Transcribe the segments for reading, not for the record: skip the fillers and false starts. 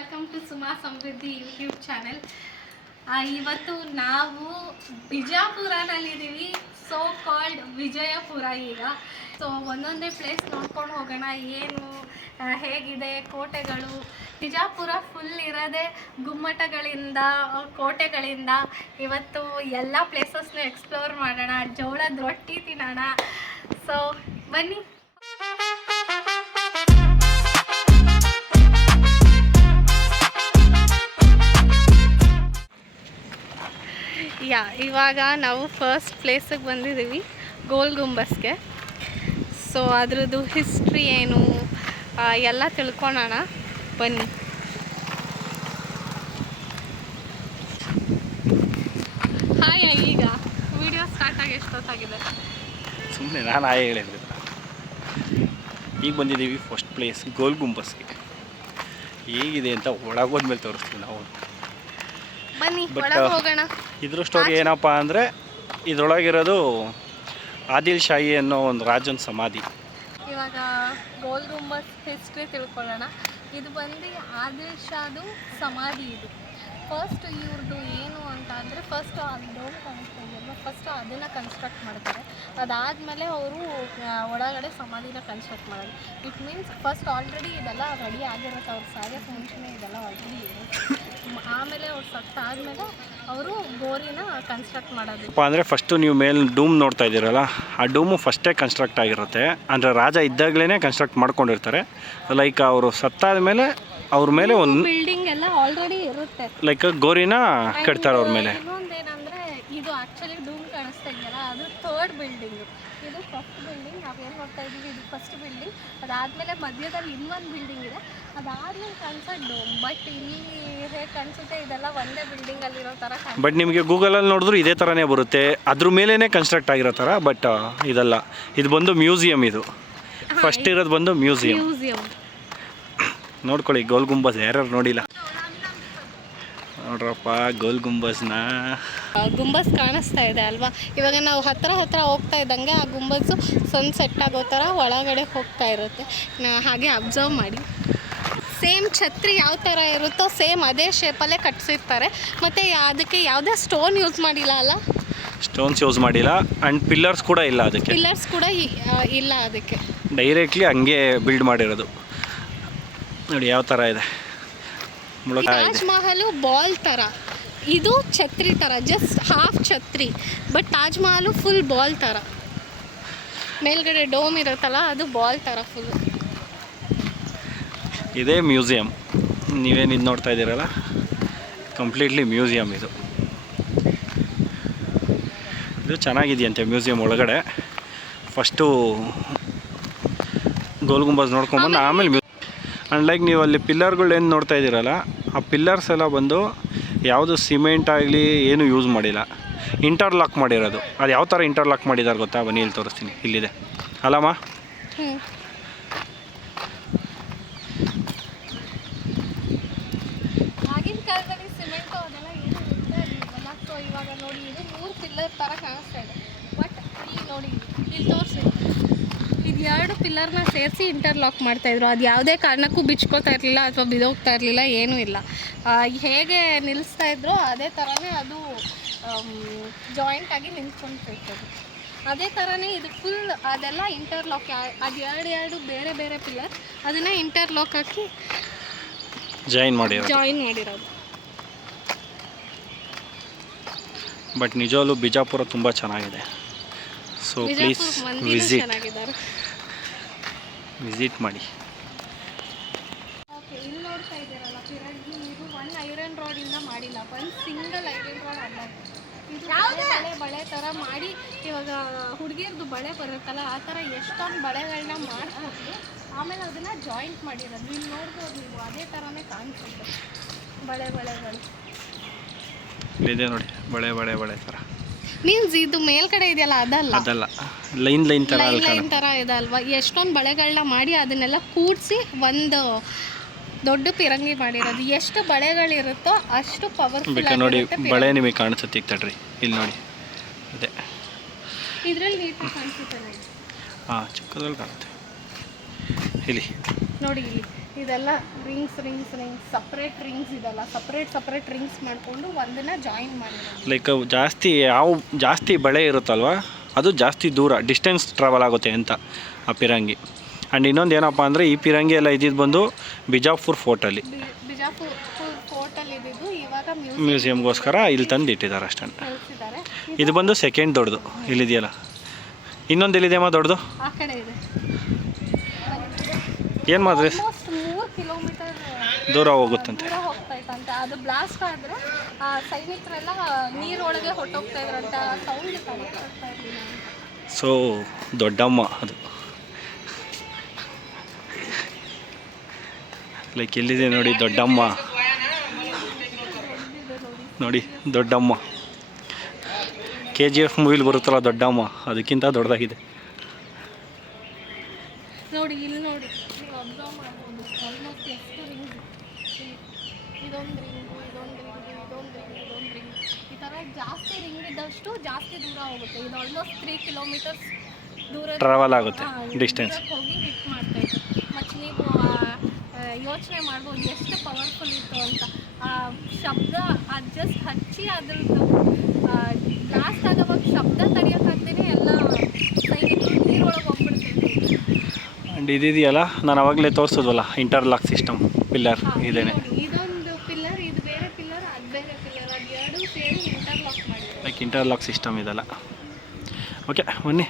Welcome to Suma Samruddhi YouTube channel. ಇವತ್ತು ನಾವು ಬಿಜಾಪುರನಲ್ಲಿದ್ದೀವಿ, so called Vijayapura. ಈಗ ಸೊ ಒಂದೊಂದೇ ಪ್ಲೇಸ್ ನೋಡ್ಕೊಂಡು ಹೋಗೋಣ, ಏನು ಹೇಗಿದೆ ಕೋಟೆಗಳು. ಬಿಜಾಪುರ ಫುಲ್ ಇರೋದೇ ಗುಮ್ಮಟಗಳಿಂದ, ಕೋಟೆಗಳಿಂದ. ಇವತ್ತು ಎಲ್ಲ ಪ್ಲೇಸಸ್ನ ಎಕ್ಸ್ಪ್ಲೋರ್ ಮಾಡೋಣ, ಜೋಳದ ರೊಟ್ಟಿ ತಿನ್ನೋಣ. ಸೊ ಬನ್ನಿ. ಇವಾಗ ನಾವು ಫಸ್ಟ್ ಪ್ಲೇಸಿಗೆ ಬಂದಿದ್ದೀವಿ, ಗೋಲ್ ಗುಂಬಸ್ಗೆ. ಸೊ ಅದ್ರದ್ದು ಹಿಸ್ಟ್ರಿ ಏನು ಎಲ್ಲ ತಿಳ್ಕೊಳ್ಳೋಣ ಬನ್ನಿ. ಹಾಯ್, ಈಗ ವಿಡಿಯೋ ಸ್ಟಾರ್ಟ್ ಆಗಿ ಎಷ್ಟೊತ್ತಾಗಿದೆ? ಸುಮ್ಮನೆ ನಾನು ಹಾಯ್ ಹೇಳಿದ್ದೆ. ಈಗ ಬಂದಿದ್ದೀವಿ ಫಸ್ಟ್ ಪ್ಲೇಸ್ ಗೋಲ್ ಗುಂಬಸ್ಗೆ. ಹೇಗಿದೆ ಅಂತ ಒಳಗೋದ್ಮೇಲೆ ತೋರಿಸ್ತೀವಿ ನಾವು. ಬನ್ನಿ ಒಳಗೆ ಹೋಗೋಣ. ಇದ್ರ ಸ್ಟೋರಿ ಏನಪ್ಪ ಅಂದರೆ, ಇದರೊಳಗಿರೋದು ಆದಿಲ್ ಶಾಹಿ ಅನ್ನೋ ಒಂದು ರಾಜನ ಸಮಾಧಿ. ಇವಾಗ ಗೋಲ್ ಗುಂಬಸ್ ಹಿಸ್ಟ್ರಿ ತಿಳ್ಕೊಳ್ಳೋಣ. ಇದು ಬಂದು ಆದಿಲ್ ಶಾದು ಸಮಾಧಿ. ಇದು ಫಸ್ಟ್ ಇವ್ರದ್ದು ಏನು ಅಂತ ಅಂದರೆ, ಫಸ್ಟ್ ಡೋಮ್ ಕಾಣಿಸ್ತಾಯಿಲ್ಲ, ಫಸ್ಟ್ ಅದನ್ನು ಕನ್ಸ್ಟ್ರಕ್ಟ್ ಮಾಡ್ತಾರೆ. ಅದಾದಮೇಲೆ ಅವರು ಒಳಗಡೆ ಸಮಾಧಿನ ಕನ್ಸ್ಟ್ರಕ್ಟ್ ಮಾಡೋದು. ಇಟ್ ಮೀನ್ಸ್ ಫಸ್ಟ್ ಆಲ್ರೆಡಿ ಇದೆಲ್ಲ ರೆಡಿ ಆಗಿರುತ್ತೆ, ಅವ್ರು ಸಾಯೋಕ್ಕೆ ಮುಂಚೆನೇ ಇದೆಲ್ಲ ಆಲ್ರೆಡಿ ಇರುತ್ತೆ. ಆಮೇಲೆ ಅವ್ರು ಸತ್ತಾದಮೇಲೆ ಅವರು ಗೋರಿನ ಕನ್ಸ್ಟ್ರಕ್ಟ್ ಮಾಡೋದು. ಅಂದರೆ ಫಸ್ಟು ನೀವು ಮೇಲೆ ಡೂಮ್ ನೋಡ್ತಾ ಇದ್ದೀರಲ್ಲ, ಆ ಡೂಮು ಫಸ್ಟೇ ಕನ್ಸ್ಟ್ರಕ್ಟ್ ಆಗಿರುತ್ತೆ. ಅಂದರೆ ರಾಜ ಇದ್ದಾಗಲೇ ಕನ್ಸ್ಟ್ರಕ್ಟ್ ಮಾಡ್ಕೊಂಡಿರ್ತಾರೆ. ಲೈಕ್ ಅವರು ಸತ್ತಾದ ಮೇಲೆ ಅವ್ರ ಮೇಲೆ ಒಂದು ಬಿಲ್ಡಿಂಗ್ ಎಲ್ಲ ಆಲ್ರೆಡಿ ಇರುತ್ತೆ, ಲೈಕ್ ಗೋರಿನ ಕಟ್ತಾರೆ ಅವ್ರ ಮೇಲೆ. ಇನ್ನೊಂದೇನಂದರೆ, ಇದು ಆ್ಯಕ್ಚುಲಿ ಡೂಮ್ ಕಾಣಿಸ್ತಾ ಇದೆಯಲ್ಲ, ಅದು ಥರ್ಡ್ ಬಿಲ್ಡಿಂಗು. ಇದು ಫಸ್ಟ್ ಬಿಲ್ಡಿಂಗ್, ನಾವೇನು ನೋಡ್ತಾ ಇದ್ದೀವಿ ಇದು ಫಸ್ಟ್ ಬಿಲ್ಡಿಂಗ್. ಅದಾದಮೇಲೆ ಮಧ್ಯದಲ್ಲಿ ಇನ್ನೊಂದು ಬಿಲ್ಡಿಂಗ್ ಇದೆ, ಅದಾದಮೇಲೆ ಕಾಣಿಸೋ ಡೋಮ್. ಬಟ್ ಇಲ್ಲಿ ಹೇಗೆ ಕಾಣಿಸುತ್ತೆ, ಇದೆಲ್ಲ ಒಂದೇ ಬಿಲ್ಡಿಂಗಲ್ಲಿರೋ ಥರ ಕಾಣಿಸುತ್ತೆ. ಬಟ್ ನಿಮಗೆ ಗೂಗಲಲ್ಲಿ ನೋಡಿದ್ರು ಇದೇ ಥರನೇ ಬರುತ್ತೆ, ಅದ್ರ ಮೇಲೇ ಕನ್ಸ್ಟ್ರಕ್ಟ್ ಆಗಿರೋ ಥರ. ಬಟ್ ಇದಲ್ಲ, ಇದು ಬಂದು ಮ್ಯೂಸಿಯಂ. ಇದು ಫಸ್ಟ್ ಇರೋದು ಬಂದು ಮ್ಯೂಸಿಯಂ. ನೋಡ್ಕೊಳ್ಳಿ ಗೋಲ್ ಗುಂಬಸ್, ಯಾರ್ಯಾರು ನೋಡಿಲ್ಲ ನೋಡ್ರಪ್ಪ ಗೋಲ್ ಗುಂಬಸ್ನ. ಗುಂಬಸ್ ಕಾಣಿಸ್ತಾ ಇದೆ ಅಲ್ವಾ? ಇವಾಗ ನಾವು ಹತ್ರ ಹೋಗ್ತಾ ಇದ್ದಂಗೆ ಆ ಗುಂಬಸ್ಸು ಸನ್ಸೆಟ್ ಆಗೋ ಥರ ಒಳಗಡೆ ಹೋಗ್ತಾ ಇರುತ್ತೆ. ಹಾಗೆ ಅಬ್ಸರ್ವ್ ಮಾಡಿ. ಸೇಮ್ ಛತ್ರಿ ಯಾವ ಥರ ಇರುತ್ತೋ ಸೇಮ್ ಅದೇ ಶೇಪಲ್ಲೇ ಕಟ್ಸಿರ್ತಾರೆ. ಮತ್ತು ಅದಕ್ಕೆ ಯಾವುದೇ ಸ್ಟೋನ್ ಯೂಸ್ ಮಾಡಿಲ್ಲ ಅಲ್ಲ? ಸ್ಟೋನ್ಸ್ ಯೂಸ್ ಮಾಡಿಲ್ಲ. ಆ್ಯಂಡ್ ಪಿಲ್ಲರ್ಸ್ ಕೂಡ ಇಲ್ಲ ಅದಕ್ಕೆ. ಪಿಲ್ಲರ್ಸ್ ಕೂಡ ಇಲ್ಲ ಅದಕ್ಕೆ. ಡೈರೆಕ್ಟ್ಲಿ ಹಂಗೆ ಬಿಲ್ಡ್ ಮಾಡಿರೋದು. ನೋಡಿ ಯಾವ ಥರ ಇದೆ. ತಾಜ್ ಮಹಲು ಬಾಲ್ ಥರ, ಇದು ಛತ್ರಿ ಥರ, ಜಸ್ಟ್ ಹಾಫ್ ಛತ್ರಿ. But Taj Mahal full ball ಥರ, ಮೇಲ್ಗಡೆ ಡೋಮ್ ಇರುತ್ತಲ್ಲ, ಅದು ಬಾಲ್ ಥರ ಫುಲ್. ಇದೇ ಮ್ಯೂಸಿಯಂ. ನೀವೇನು ಇದು ನೋಡ್ತಾ ಇದ್ದೀರಲ್ಲ, ಕಂಪ್ಲೀಟ್ಲಿ ಮ್ಯೂಸಿಯಂ ಇದು. ಇದು ಚೆನ್ನಾಗಿದೆಯಂತೆ ಮ್ಯೂಸಿಯಂ ಒಳಗಡೆ. ಫಸ್ಟು ಗೋಲ್ ಗುಂಬಸ್ ನೋಡ್ಕೊಂಬಂದು ಆಮೇಲೆ ಆ್ಯಂಡ್ ಲೈಕ್ ನೀವು ಅಲ್ಲಿ ಪಿಲ್ಲರ್ಗಳು ಏನು ನೋಡ್ತಾ ಇದ್ದೀರಲ್ಲ, ಆ ಪಿಲ್ಲರ್ಸ್ ಎಲ್ಲ ಬಂದು ಯಾವುದು ಸಿಮೆಂಟ್ ಆಗಲಿ ಏನು ಯೂಸ್ ಮಾಡಿಲ್ಲ, ಇಂಟರ್ಲಾಕ್ ಮಾಡಿರೋದು. ಅದು ಯಾವ ಥರ ಇಂಟರ್ಲಾಕ್ ಮಾಡಿದ್ದಾರೆ ಗೊತ್ತಾ? ಬನ್ನಿ ಇಲ್ಲಿ ತೋರಿಸ್ತೀನಿ. ಇಲ್ಲಿದೆ ಅಲ್ಲಮ್ಮ. ಆಗಿನ ಕಾಲದಲ್ಲಿ ಸಿಮೆಂಟು ಅದೆಲ್ಲ ಏನು ಇರಲಿಲ್ಲ. ಸೊ ಇವಾಗ ನೋಡಿ, ಇದು 3 ಪಿಲ್ಲರ್ ಥರ ಕಾಣಿಸ್ತಾ ಇದೆ. ಬಟ್ ಇಲ್ಲಿ ನೋಡಿ, ಇಲ್ಲಿ ತೋರಿಸಿ, ಇದು 2 ಪಿಲ್ಲರ್ನ ಸೇರಿಸಿ ಇಂಟರ್ಲಾಕ್ ಮಾಡ್ತಾಯಿದ್ರು. ಅದು ಯಾವುದೇ ಕಾರಣಕ್ಕೂ ಬಿಚ್ಕೋತಾ ಇರಲಿಲ್ಲ ಅಥವಾ ಬಿದೋಗ್ತಾ ಇರಲಿಲ್ಲ, ಏನೂ ಇಲ್ಲ. ಹೇಗೆ ನಿಲ್ಲಿಸ್ತಾ ಇದ್ರೋ ಅದೇ ಥರನೇ ಅದು ಜಾಯಿಂಟಾಗಿ ನಿಂತ್ಕೊಂಡಿರ್ತದೆ. ಅದೇ ಥರನೇ ಇದು ಫುಲ್ ಅದೆಲ್ಲ ಇಂಟರ್ಲಾಕ್. ಅದು ಎರಡು ಬೇರೆ ಬೇರೆ ಪಿಲ್ಲರ್, ಅದನ್ನೇ ಇಂಟರ್ಲಾಕ್ ಹಾಕಿ ಜಾಯಿನ್ ಮಾಡಿರೋದು. ಬಟ್ ನಿಜವಾಗ್ಲೂ ಬಿಜಾಪುರ ತುಂಬ ಚೆನ್ನಾಗಿದೆ. ಸೊ ಪ್ಲೀಸ್ ವಿಸಿಟ್ ಮಾಡಿ. ಓಕೆ, ಇಲ್ಲಿ ನೋಡ್ತಾ ಇದ್ದೀರಲ್ಲ ಪಿರಮಿಡ್, ಇದು ಒಂದು ಐರನ್ ರಾಡಿಂದ ಮಾಡಿಲ್ಲ, ಒಂದು ಸಿಂಗಲ್ ಐರನ್ ರಾಡ್ ಅಲ್ಲ. ಇದು ಬಳೆ ಥರ ಮಾಡಿ, ಇವಾಗ ಹುಡುಗಿಯರ್ದು ಬಳೆ ಬರುತ್ತಲ್ಲ, ಆ ಥರ ಎಷ್ಟೊಂದು ಬಳೆಗಳನ್ನ ಮಾಡ್ಕೊಂಡು ಆಮೇಲೆ ಅದನ್ನು ಜಾಯಿಂಟ್ ಮಾಡಿರೋದು. ಇಲ್ಲಿ ನೋಡ್ಬೋದು ನೀವು, ಅದೇ ಥರನೇ ಕಾಣಿಸುತ್ತೆ ಬಳೆಗಳು. ಇದೆ ನೋಡಿ, ಬಳೆ ಥರ. ಮೀನ್ಸ್ ಇದು ಮೇಲ್ಗಡೆ ಇದೆಯಲ್ಲ, ಅದಲ್ಲ, ಲೈನ್ ಥರ ಇದೆ ಅಲ್ವಾ? ಎಷ್ಟೊಂದು ಬಳೆಗಳನ್ನ ಮಾಡಿ ಅದನ್ನೆಲ್ಲ ಕೂಡಿಸಿ ಒಂದು ದೊಡ್ಡ ಪಿರಂಗಿ ಮಾಡಿರೋದು. ಎಷ್ಟು ಬಳೆಗಳಿರುತ್ತೋ ಅಷ್ಟು ಪವರ್ಫುಲ್ ನೋಡಿ. ಬಳೆ ನಿಮಗೆ ಕಾಣಿಸುತ್ತೆ, ಈಗ ತಡ್ರಿ, ಇಲ್ಲಿ ನೋಡಿ ಇದೆ. ಇದರಲ್ಲಿ ನೀಟಾಗಿ ಕಾಣಿಸುತ್ತೆ ನೋಡಿ. ಚಿಕ್ಕದ್ರಲ್ಲಿ ಕಾಣುತ್ತೆ ಇಲ್ಲಿ ನೋಡಿ. ಇದೆಲ್ಲ ರಿಂಗ್ಸ್ ಸಪ್ರೇಟ್ ರಿಂಗ್ಸ್ ಇದೆಲ್ಲ ಸಪ್ರೇಟ್ ರಿಂಗ್ಸ್ ಮಾಡಿಕೊಂಡು ಒಂದನ್ನು ಜಾಯಿನ್ ಮಾಡಿರೋದು. ಲೈಕ್ ಜಾಸ್ತಿ ಬಳೆ ಇರುತ್ತಲ್ವ ಅದು ಜಾಸ್ತಿ ದೂರ ಡಿಸ್ಟೆನ್ಸ್ ಟ್ರಾವೆಲ್ ಆಗುತ್ತೆ ಅಂತ ಆ ಪಿರಂಗಿ. ಆ್ಯಂಡ್ ಇನ್ನೊಂದು ಏನಪ್ಪ ಅಂದರೆ ಈ ಪಿರಂಗಿ ಎಲ್ಲ ಇದ್ದಿದ್ದು ಬಂದು ಬಿಜಾಪುರ್ ಫೋರ್ಟಲ್ಲಿ, ಬಿಜಾಪುರ್ ಫೋರ್ಟಲ್ಲಿ ಇದ್ದಿದ್ದು ಇವಾಗ ಮ್ಯೂಸಿಯಮ್ಗೋಸ್ಕರ ಇಲ್ಲಿ ತಂದು ಇಟ್ಟಿದ್ದಾರೆ ಅಷ್ಟೇ. ಕಳಿಸಿದ್ದಾರೆ. ಇದು ಬಂದು ಸೆಕೆಂಡ್ ದೊಡ್ಡದು ಇಲ್ಲಿದೆಯಲ್ಲ. ಇನ್ನೊಂದು ಎಲ್ಲಿದೆಯಮ್ಮ ದೊಡ್ಡದು? ಆ ಕಡೆ ಇದೆ. ಏನು ಮಾಡಿದ್ರೆ 3 ಕಿಲೋಮೀಟರ್ ದೂರ ಹೋಗುತ್ತಂತೆ. ದೂರ ಹೋಗ್ತಾ ಇತ್ತಂತೆ. ಅದು ಬ್ಲಾಸ್ಟ್ ಆದರೆ ಸೈನಿಕರೆಲ್ಲ ನೀರೊಳಗೆ ಹೊಟ್ಟೋಗ್ತಾ ಇದ್ರಂತೆ. ಸೌಂಡ್ ಕೇಳ್ತಾ ಇರಲಿಲ್ಲ. ಸೊ ದೊಡ್ಡಮ್ಮ ಅದು ಲೈಕ್ ಎಲ್ಲಿದೆ ನೋಡಿ ದೊಡ್ಡಮ್ಮ, ನೋಡಿ ದೊಡ್ಡಮ್ಮ. KGF ಮೂವಿಲಿ ಬರುತ್ತಲ್ಲ ದೊಡ್ಡಮ್ಮ, ಅದಕ್ಕಿಂತ ದೊಡ್ಡದಾಗಿದೆ ನೋಡಿ. ಇಲ್ಲಿ ನೋಡಿ, ನೀವು ಅಬ್ಸರ್ವ್ ಮಾಡ್ಬೋದು ಆಲ್ಮೋಸ್ಟ್ ಎಷ್ಟು ರಿಂಗ್. ಇದೊಂದು ರಿಂಗ್ ಈ ಥರ ಜಾಸ್ತಿ ರಿಂಗ್ ಇದ್ದಷ್ಟು ಜಾಸ್ತಿ ದೂರ ಹೋಗುತ್ತೆ. ಇದು ಆಲ್ಮೋಸ್ಟ್ 3 ಕಿಲೋಮೀಟರ್ಸ್ ದೂರ ಟ್ರಾವೆಲ್ ಆಗುತ್ತೆ ಡಿಸ್ಟೆನ್ಸ್. ಹೋಗಿ ಹಿಟ್ ಮಾಡ್ತಾ ಇತ್ತು. ಮತ್ತು ನೀವು ಯೋಚನೆ ಮಾಡ್ಬೋದು ಎಷ್ಟು ಪವರ್ಫುಲ್ ಇತ್ತು ಅಂತ. ಶಬ್ದ ಜಸ್ಟ್ ಹಚ್ಚಿ ಅದ್ರದ್ದು ಬ್ಲಾಸ್ಟ್ ಆಗೋವಾಗ ಶಬ್ದ ತಡೆಯೋಕ್ಕಾಗ್ದೇ ಎಲ್ಲ ಸೈನಿಕರು ನೀರೊಳಗೆ ಹೋಗ್ಬಿಡ್ತಿದ್ರು. ಆ್ಯಂಡ್ ಇದೆಯಲ್ಲ ನಾನು ಅವಾಗಲೇ ತೋರಿಸೋದ್ವಲ್ಲ ಇಂಟರ್ಲಾಕ್ ಸಿಸ್ಟಮ್ ಪಿಲ್ಲರ್ ಇದೇನೆ. ಇದೊಂದು ಪಿಲ್ಲರ್, ಇದು ಬೇರೆ ಪಿಲ್ಲರ್, ಅದು ಬೇರೆ ಪಿಲ್ಲರ್, ಅದು ಎರಡು ಸೇರಿ ಇಂಟರ್ಲಾಕ್ ಮಾಡಿದ್ರು. ಲೈಕ್ ಇಂಟರ್ಲಾಕ್ ಸಿಸ್ಟಮ್ ಇದೆಲ್ಲ. ಓಕೆ ಬನ್ನಿ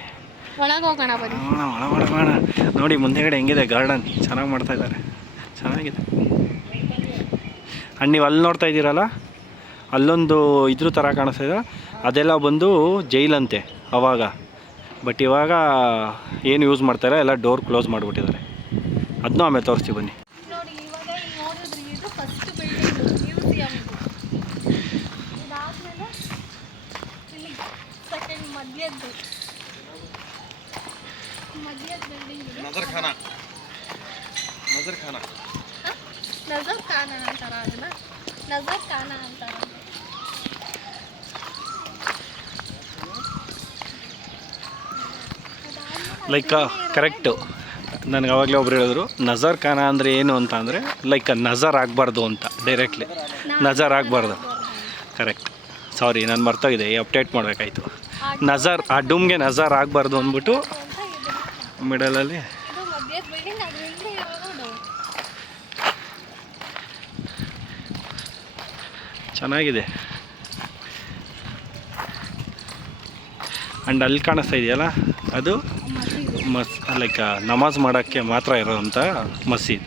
ಒಳಗೆ ಹೋಗೋಣ ಬನ್ನಿ. ಒಳ ನೋಡಿ ಮುಂದೆಗಡೆ ಹೆಂಗಿದೆ ಗಾರ್ಡನ್, ಚೆನ್ನಾಗಿ ಮಾಡ್ತಾ ಇದ್ದಾರೆ, ಚೆನ್ನಾಗಿದೆ. ಆ್ಯಂಡ್ ನೀವು ಅಲ್ಲಿ ನೋಡ್ತಾ ಇದ್ದೀರಲ್ಲ ಅಲ್ಲೊಂದು ಇದ್ರ ಥರ ಕಾಣಿಸ್ತಾ ಇದೆ, ಅದೆಲ್ಲ ಬಂದು ಜೈಲಂತೆ ಅವಾಗ. ಬಟ್ ಇವಾಗ ಏನು ಯೂಸ್ ಮಾಡ್ತಾರೆ ಎಲ್ಲ ಡೋರ್ ಕ್ಲೋಸ್ ಮಾಡಿಬಿಟ್ಟಿದ್ದಾರೆ. ಅದನ್ನೂ ಆಮೇಲೆ ತೋರಿಸ್ತೀವಿ ಬನ್ನಿ. ನೋಡಿ ಇವಾಗ ಇಲ್ಲಿ ನೋಡಿದ್ರಿ, ಇದು ಫಸ್ಟ್ ಬಿಲ್ಡಿಂಗ್ ಮ್ಯೂಸಿಯಮ್. ಇದಾದ್ಮೇಲೆ ಇಲ್ಲಿ ಸೆಕೆಂಡ್ ಮಧ್ಯದ ಬಿಲ್ಡಿಂಗ್ ಇದೆ. ನಜರ್ ಖಾನ ಅಂತಾರ ಅದನ್ನ, ನಜರ್ ಖಾನ ಅಂತಾರ. ಲೈಕ್ ಕರೆಕ್ಟು, ನನಗೆ ಆವಾಗಲೇ ಒಬ್ರು ಹೇಳಿದ್ರು ನಜರ್ ಖಾನ ಅಂದರೆ ಏನು ಅಂತ ಅಂದರೆ ಲೈಕ್ ನಜರ್ ಆಗಬಾರ್ದು ಅಂತ, ಡೈರೆಕ್ಟ್ಲಿ ನಜರ್ ಆಗಬಾರ್ದು. ಕರೆಕ್ಟ್, ಸಾರಿ ನಾನು ಮರ್ತೋಗಿದೆ, ಅಪ್ಡೇಟ್ ಮಾಡಬೇಕಾಯ್ತು. ನಜರ್ ಆ ಡೂಮ್ಗೆ ನಜರ್ ಆಗಬಾರ್ದು ಅಂದ್ಬಿಟ್ಟು ಮಿಡಲಲ್ಲಿ ಚೆನ್ನಾಗಿದೆ. ಆ್ಯಂಡ್ ಅಲ್ಲಿ ಕಾಣಿಸ್ತಾ ಇದೆಯಲ್ಲ ಅದು ಲೈಕ್ ನಮಾಜ್ ಮಾಡೋಕ್ಕೆ ಮಾತ್ರ ಇರೋವಂಥ ಮಸೀದ್.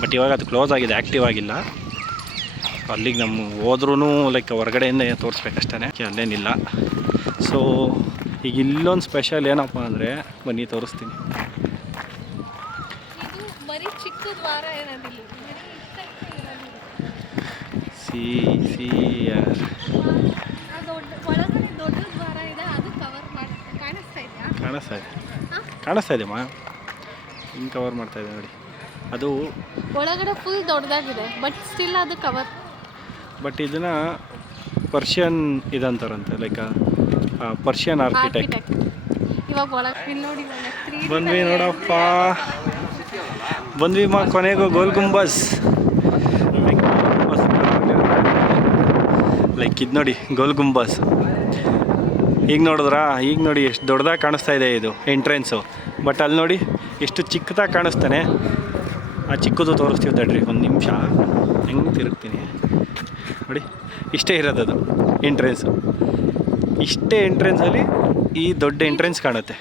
ಬಟ್ ಇವಾಗ ಅದು ಕ್ಲೋಸ್ ಆಗಿದೆ, ಆ್ಯಕ್ಟಿವ್ ಆಗಿಲ್ಲ. ಅಲ್ಲಿಗೆ ನಮ್ಮ ಹೋದ್ರೂ ಲೈಕ್ ಹೊರಗಡೆಯಿಂದ ತೋರಿಸ್ಬೇಕಷ್ಟೇ, ಅಲ್ಲೇನಿಲ್ಲ. ಸೊ ಈಗ ಇಲ್ಲೊಂದು ಸ್ಪೆಷಲ್ ಏನಪ್ಪ ಅಂದರೆ ಬನ್ನಿ ತೋರಿಸ್ತೀನಿ. ಬರೀ ಚಿಕ್ಕ ದ್ವಾರ ಇರೋದಿಲ್ಲ, ಒಳಗಡೆ ದೊಡ್ಡ ದ್ವಾರ ಇದೆ, ಅದು ಕವರ್ ಮಾಡಿ ಕಾಣಿಸ್ತಾ ಇದೆಯಮ್ಮ, ಹಿಂಗೆ ಕವರ್ ಮಾಡ್ತಾ ಇದೆ ನೋಡಿ. ಅದು ಒಳಗಡೆ ಫುಲ್ ದೊಡ್ಡದಾಗಿದೆ, ಬಟ್ ಸ್ಟಿಲ್ ಅದು ಕವರ್. ಬಟ್ ಇದನ್ನ ಪರ್ಷಿಯನ್ ಇದಂತಾರಂತೆ, ಲೈಕ್ ಪರ್ಷಿಯನ್ ಆರ್ಕಿಟೆಕ್ಟ್. ಇವಾಗ ಒಳಗೆ ನೋಡಿ ಬಂದ್ವಿ ನೋಡಪ್ಪ, ಬಂದ್ವಿ ಕೊನೆಗೂ ಗೋಲ್ ಗುಂಬಸ್. ಲೈಕ್ ಇದು ನೋಡಿ ಗೋಲ್ ಗುಂಬಸ್. ಈಗ ನೋಡಿದ್ರಾ, ಈಗ ನೋಡಿ ಎಷ್ಟು ದೊಡ್ಡದಾಗಿ ಕಾಣಿಸ್ತಾ ಇದೆ ಇದು ಎಂಟ್ರೆನ್ಸು. ಬಟ್ ಅಲ್ಲಿ ನೋಡಿ ಎಷ್ಟು ಚಿಕ್ಕದಾಗಿ ಕಾಣಿಸ್ತಾನೆ. ಆ ಚಿಕ್ಕದು ತೋರಿಸ್ತೀವಿ ತಡ್ರಿ ಒಂದು ನಿಮಿಷ, ಹೆಂಗೆ ತಿರುಗ್ತೀನಿ ನೋಡಿ. ಇಷ್ಟೇ ಇರೋದದು ಎಂಟ್ರೆನ್ಸು, ಇಷ್ಟೇ ಎಂಟ್ರೆನ್ಸಲ್ಲಿ ಈ ದೊಡ್ಡ ಎಂಟ್ರೆನ್ಸ್ ಕಾಣುತ್ತೆ.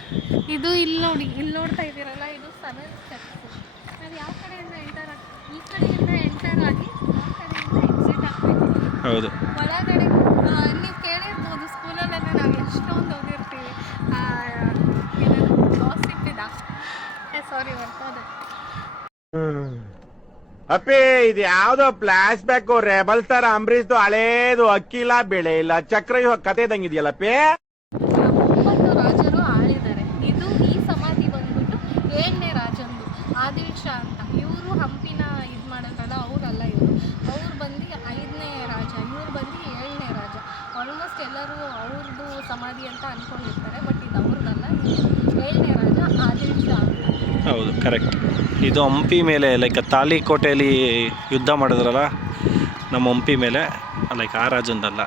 ಇದು ಇಲ್ಲಿ ನೋಡಿ, ಇಲ್ಲಿ ನೋಡ್ತಾ ಇದ್ದೀರಲ್ಲ, ಇದು ಸೆವೆನ್ ಸ್ಟೆಪ್ಸ್. ನಾವು ಯಾವ ಕಡೆಯಿಂದ ಎಂಟರ್ ಈ ಕಡೆಯಿಂದ ಎಂಟರ್ ಆಗಿ ಆ ಕಡೆಯಿಂದ ಎಕ್ಸಿಟ್ ಆಗಬೇಕು. ಹೌದು, ಒಳಗಡೆ ನೀವು ಕೇಳಿರ್ಬೋದು ಸ್ಕೂಲಲ್ಲೆಲ್ಲ ನಾವು ಎಷ್ಟೊಂದು ಓದಿರ್ತೀವಿ. ಗಾಸಿಪ್ ಇದೆ, ಸಾರಿ ಬರ್ತದೆ. ಅಪ್ಪಿ ಇದು ಯಾವ್ದೋ ಫ್ಲಾಶ್ ಬ್ಯಾಕ್ ರೆಬಲ್ ತರ ಅಂಬರೀಶ್ದು ಹಳೇದು, ಅಕ್ಕಿಲ್ಲ ಬೆಳೆ ಇಲ್ಲ ಚಕ್ರ ಕತೆ ಇದಂಗಿದೆಯಲ್ಲಪ್ಪಿ. 9 ರಾಜರು ಆಳಿದ್ದಾರೆ. ಇದು ಈ ಸಮಾಧಿ ಬಂದ್ಬಿಟ್ಟು 7ನೇ ರಾಜಂದು, ಆದಿಲ್ ಶಾ ಅಂತ. ಇವರು ಹಂಪಿನ ಇದು ಮಾಡೋದ್ರಲ್ಲ, ಅವರಲ್ಲ ಇವರು. ಅವ್ರು ಬಂದು 5ನೇ ರಾಜ, ಇವ್ರು ಬಂದು 7ನೇ ರಾಜ. ಆಲ್ಮೋಸ್ಟ್ ಎಲ್ಲರೂ ಅವ್ರದ್ದು ಸಮಾಧಿ ಅಂತ ಅಂದ್ಕೊಂಡಿರ್ತಾರೆ, ಬಟ್ ಇದು ಅವ್ರದ್ದಲ್ಲ, 7ನೇ ರಾಜ ಆದಿಲ್ ಶಾ ಅಂತ. ಹೌದು ಕರೆಕ್ಟ್. ಇದು ಹಂಪಿ ಮೇಲೆ ಲೈಕ್ ತಾಳಿಕೋಟೆಯಲ್ಲಿ ಯುದ್ಧ ಮಾಡಿದ್ರಲ್ಲ ನಮ್ಮ ಹಂಪಿ ಮೇಲೆ, ಲೈಕ್ ಆ ರಾಜಂದಲ್ಲ,